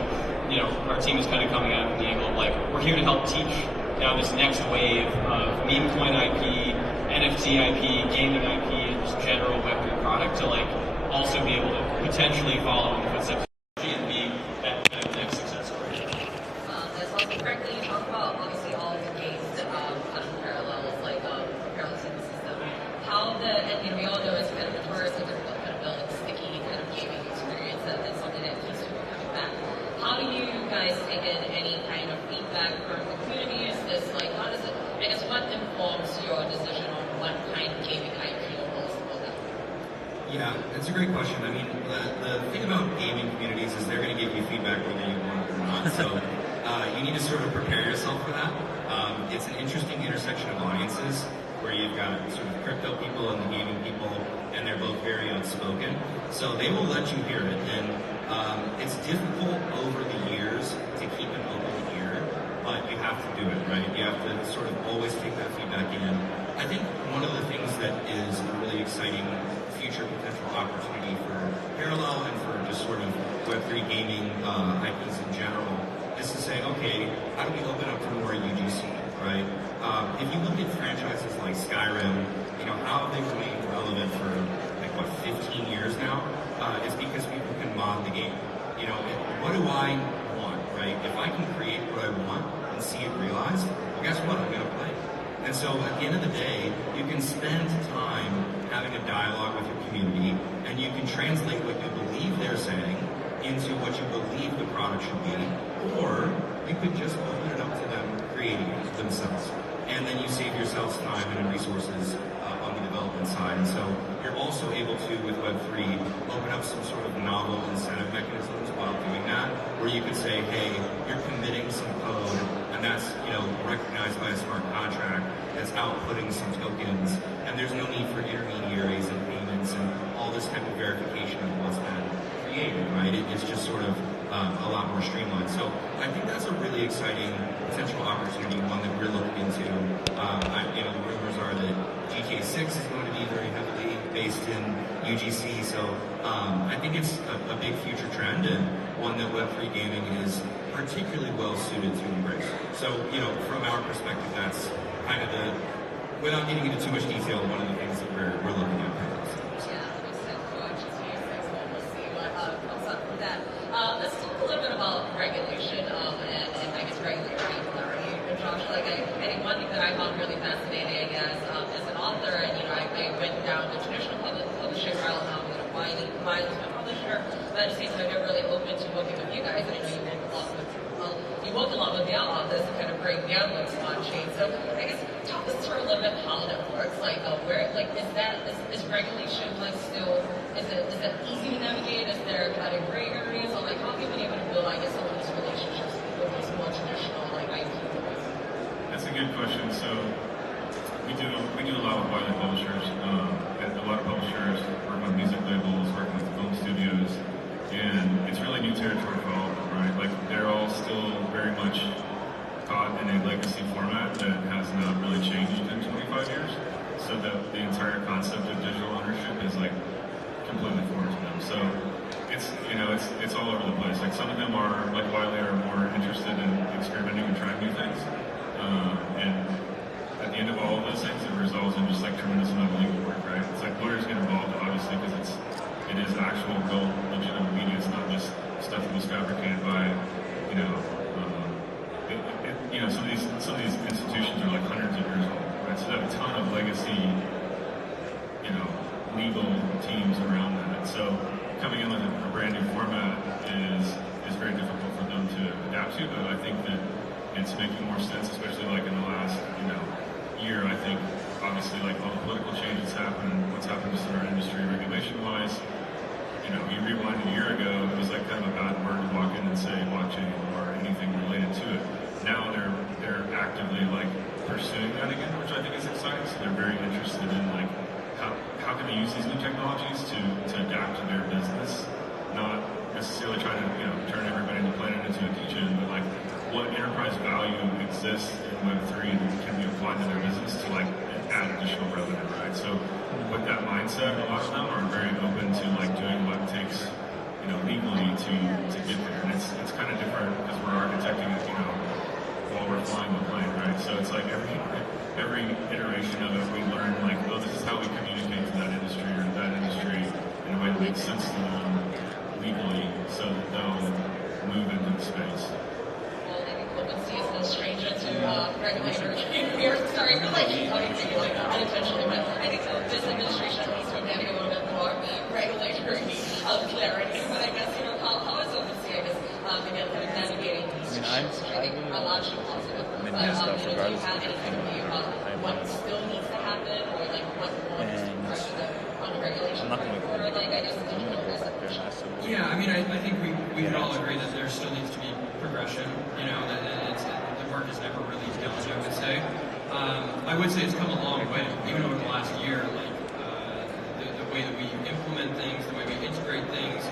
you know, our team is kind of coming out from the angle of, like, we're here to help teach now this next wave of meme coin IP, NFT IP, gaming IP, and just general Web3 product to, like, also be able to potentially follow in the footsteps of Pudgy and be that kind of next success story. That's also correctly. You talk about, obviously, all of the games kind of parallels, like parallel to the system. How and we all know it's kind of notoriously difficult to kind of build a sticky kind of gaming experience and something that keeps people coming back. How do you guys take in any kind of feedback from the community? Is this like, how does it, I guess, what informs your decision on what kind of gaming IP will have? Yeah, that's a great question. I mean, the thing about gaming communities is they're going to give you feedback whether you want it or not. So you need to sort of prepare yourself for that. It's an interesting intersection of audiences where you've got sort of crypto people and the gaming people, and they're both very outspoken. So they will let you hear it, and it's difficult over the years to keep an open ear, but you have to do it, right? You have to sort of always take that feedback in. I think one of the things that is a really exciting future potential opportunity for Parallel and for just sort of Web3 gaming IPs in general is to say, okay, how do we open up to more UGC, right? If you look at franchises like Skyrim, you know, how have they remained relevant for, like, what, 15 years now? It's because people can mod the game. You know, what do I want, right? If I can create what I want and see it realized, well, guess what? I'm going to play. And so at the end of the day, you can spend time having a dialogue with your community, and you can translate what you believe they're saying into what you believe the product should be, or you could just open it up to them creating it themselves. And then you save yourselves time and resources on the development side. And so you're also able to, with Web3, open up some sort of novel incentive mechanisms while doing that, where you could say, hey, you're committing some code, and that's, you know, recognized by a smart contract that's outputting some tokens, and there's no need for intermediaries and payments and all this type of verification of what's been created, right? It's just sort of a lot more streamlined. So I think that's a really exciting potential opportunity, one that we're looking into. You know, the rumors are that GTA 6 is going to be very heavily based in UGC, so I think it's a big future trend and one that Web3 gaming is particularly well suited to embrace. So, you know, from our perspective, that's kind of the, without getting into too much detail, one of the things that we're looking at. Let's talk a little bit about regulation and I guess regularity. Josh, like I think one thing that I found really fascinating as an author, and you know, I went down the traditional publishing route. Now I'm going to buy my publisher, but at the same time, they're really open to working with you guys. And I know you work a lot with the authors to kind of break down what's on chain. So I guess talk us through a little bit how that works. Like where, like, is regulation like still is it easy to navigate? Is there kind of gray areas? Or like how have you been able to build, I guess, some of these relationships with these more traditional like IP? That's a good question. So we do a lot with wireless publishers. A lot of publishers work with music labels, work with film studios, and it's really new territory for all of them, right? Like they're all still very much taught in a legacy format that has not really changed in 25 years. So the entire concept of digital ownership is like completely foreign to them. So it's all over the place. Like some of them are, like Wiley, are more interested in experimenting and trying new things. And at the end of all of those things, it results in just like tremendous amount of legal work, right? It's like lawyers get involved, obviously, because it is actual, real, legitimate media. It's not just stuff that was fabricated by, some of these institutions are like hundreds of years old, right? So they have a ton of legacy, legal teams around that. So coming in with a brand new format is very difficult for them to adapt to, but I think that it's making more sense, especially like in the last, year. I think obviously like all the political changes happen, what's happened just in our industry regulation-wise. You rewind a year ago, it was like kind of a bad word to walk in and say blockchain or anything related to it. Now they're actively like pursuing that again, which I think is exciting. So they're very interested in like how can to use these new technologies to adapt to their business, not necessarily trying to turn everybody in the planet into a DJ, but like what enterprise value exists in Web3 that can be applied to their business to like add additional revenue, right? So with that mindset, a lot of them are very open to like doing what it takes, legally to get there. And it's kind of different because we're architecting it, while we're flying the plane, right? So it's like every iteration of it, we learn like, oh, this is how we communicate to that industry or that industry in a way that makes sense to them legally, so that they'll move into the space. Well, I think OpenSea is no stranger to regulators. Sorry for like unintentionally, but I think this administration needs to get a little bit more regulatory clarity. But I guess how is OpenSea, I guess, again, kind of navigating these issues, which I think are largely positive. But do you have anything view about what still needs to happen, or like what more needs to be pressure on the regulation? Or like I guess Yeah, I mean, I think we can all agree that there still needs to be progression. That the work is never really done, I would say it's come a long way, even over the last year. Like the way that we implement things, the way we integrate things,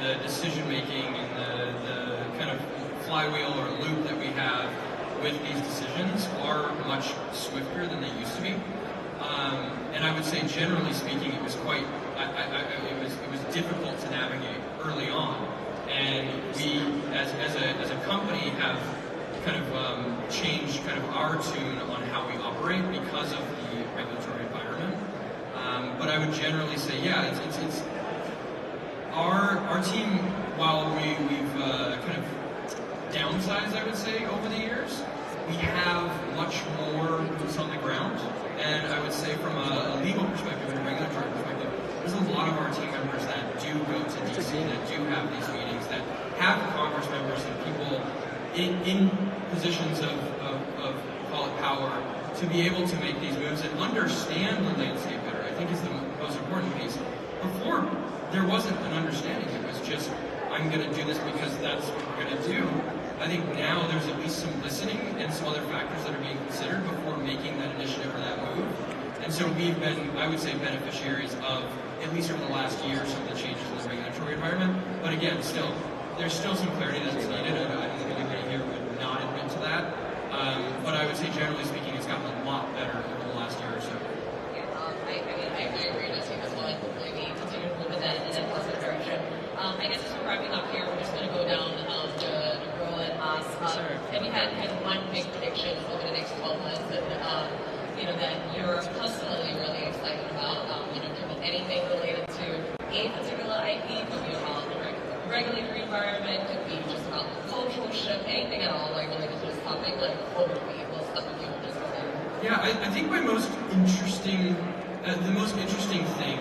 the decision making, and the kind of flywheel or loop that we have with these decisions are much swifter than they used to be. And I would say, generally speaking, it was quite. It was difficult to navigate early on, and we, as a company, have kind of changed kind of our tune on how we operate because of the regulatory environment. But I would generally say, yeah, it's our team. While we've kind of downsized, I would say, over the years, we have much more boots on the ground. And I would say, from a legal perspective and a regulatory perspective, there's a lot of our team members that do go to DC, that do have these meetings, that have Congress members and people in positions of call it power to be able to make these moves and understand the landscape better, I think is the most important piece. Before, there wasn't an understanding. It was just, I'm going to do this because that's what we're going to do. I think now there's at least some listening and some other factors that are being considered before making that initiative or that move. And so we've been, I would say, beneficiaries of, at least over the last year, some of the changes in the regulatory environment. But again, there's still some clarity that's needed, and I don't think anybody here would not admit to that. But I would say, generally speaking, it's gotten a lot better over the last year or so. I agree with you as well. I hopefully we continue to move in that positive direction. I guess as we're wrapping up here, we're just going to go down the row and ask, have you had one big prediction over the next 12 months that you're personally really excited about? Could be anything related to a particular IP, could be about the regulatory environment, could be just about the cultural shift, anything at all like related to this topic, like what would be what's stuff with you on this one? Yeah, I think the most interesting thing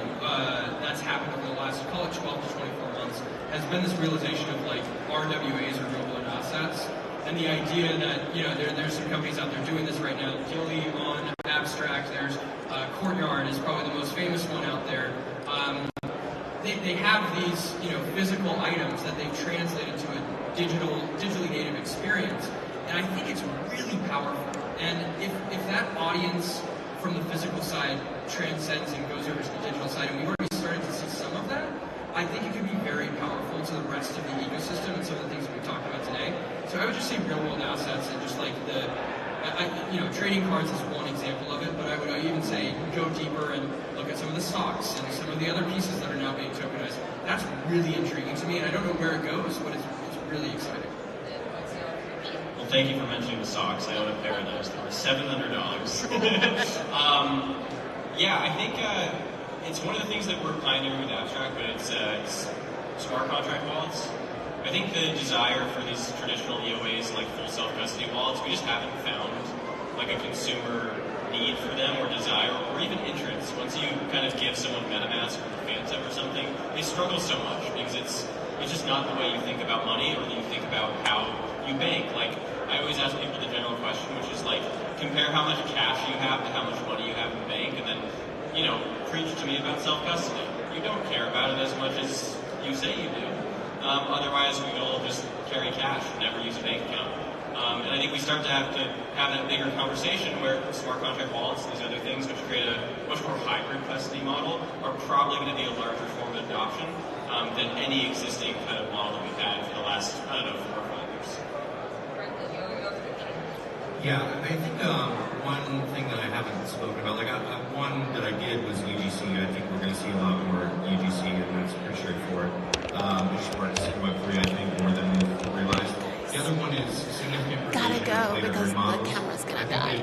that's happened over the last, call it 12 to 24 months, has been this realization of like RWAs, or real-world assets, and the idea that there's some companies out there doing this right now. Dilly on Abstract, there's Courtyard is probably the most famous one out there. They have these physical items that they've translated to a digitally native experience, and I think it's really powerful. And if that audience from the physical side transcends and goes over to the digital side, and we've already started to see some of that, I think it could be very powerful to the rest of the ecosystem and some of the things we've talked about today. So I would just say real-world assets and just like trading cards is one example of it, but I would even say go deeper and look at some of the stocks and some of the other pieces that are now being tokenized. That's really intriguing to me, and I don't know where it goes, but it's really exciting. Well, thank you for mentioning the socks. I own a pair of those. They were $700. Yeah, I think it's one of the things that we're pioneering with Abstract, but it's smart contract wallets. I think the desire for these traditional EOAs, like full self-custody wallets, we just haven't found like a consumer need for them or desire or even interest. Once you kind of give someone MetaMask or Phantom or something, they struggle so much because it's just not the way you think about money or that you think about how you bank. Like, I always ask people the general question, which is like, compare how much cash you have to how much money you have in the bank, and then, preach to me about self-custody. You don't care about it as much as you say you do. Otherwise, we could all just carry cash and never use a bank account. And I think we start to have that bigger conversation where smart contract wallets and these other things, which create a much more hybrid custody model, are probably going to be a larger form of adoption than any existing kind of model that we've had for the last, 4 or 5 years. Yeah, I think one thing that I haven't spoken about, one that I did was UGC. I think we're going to see a lot more UGC, and that's pretty straightforward. Which part is Web3, I think, more than we realized. The other one is significant. Gotta go because the camera's gonna die.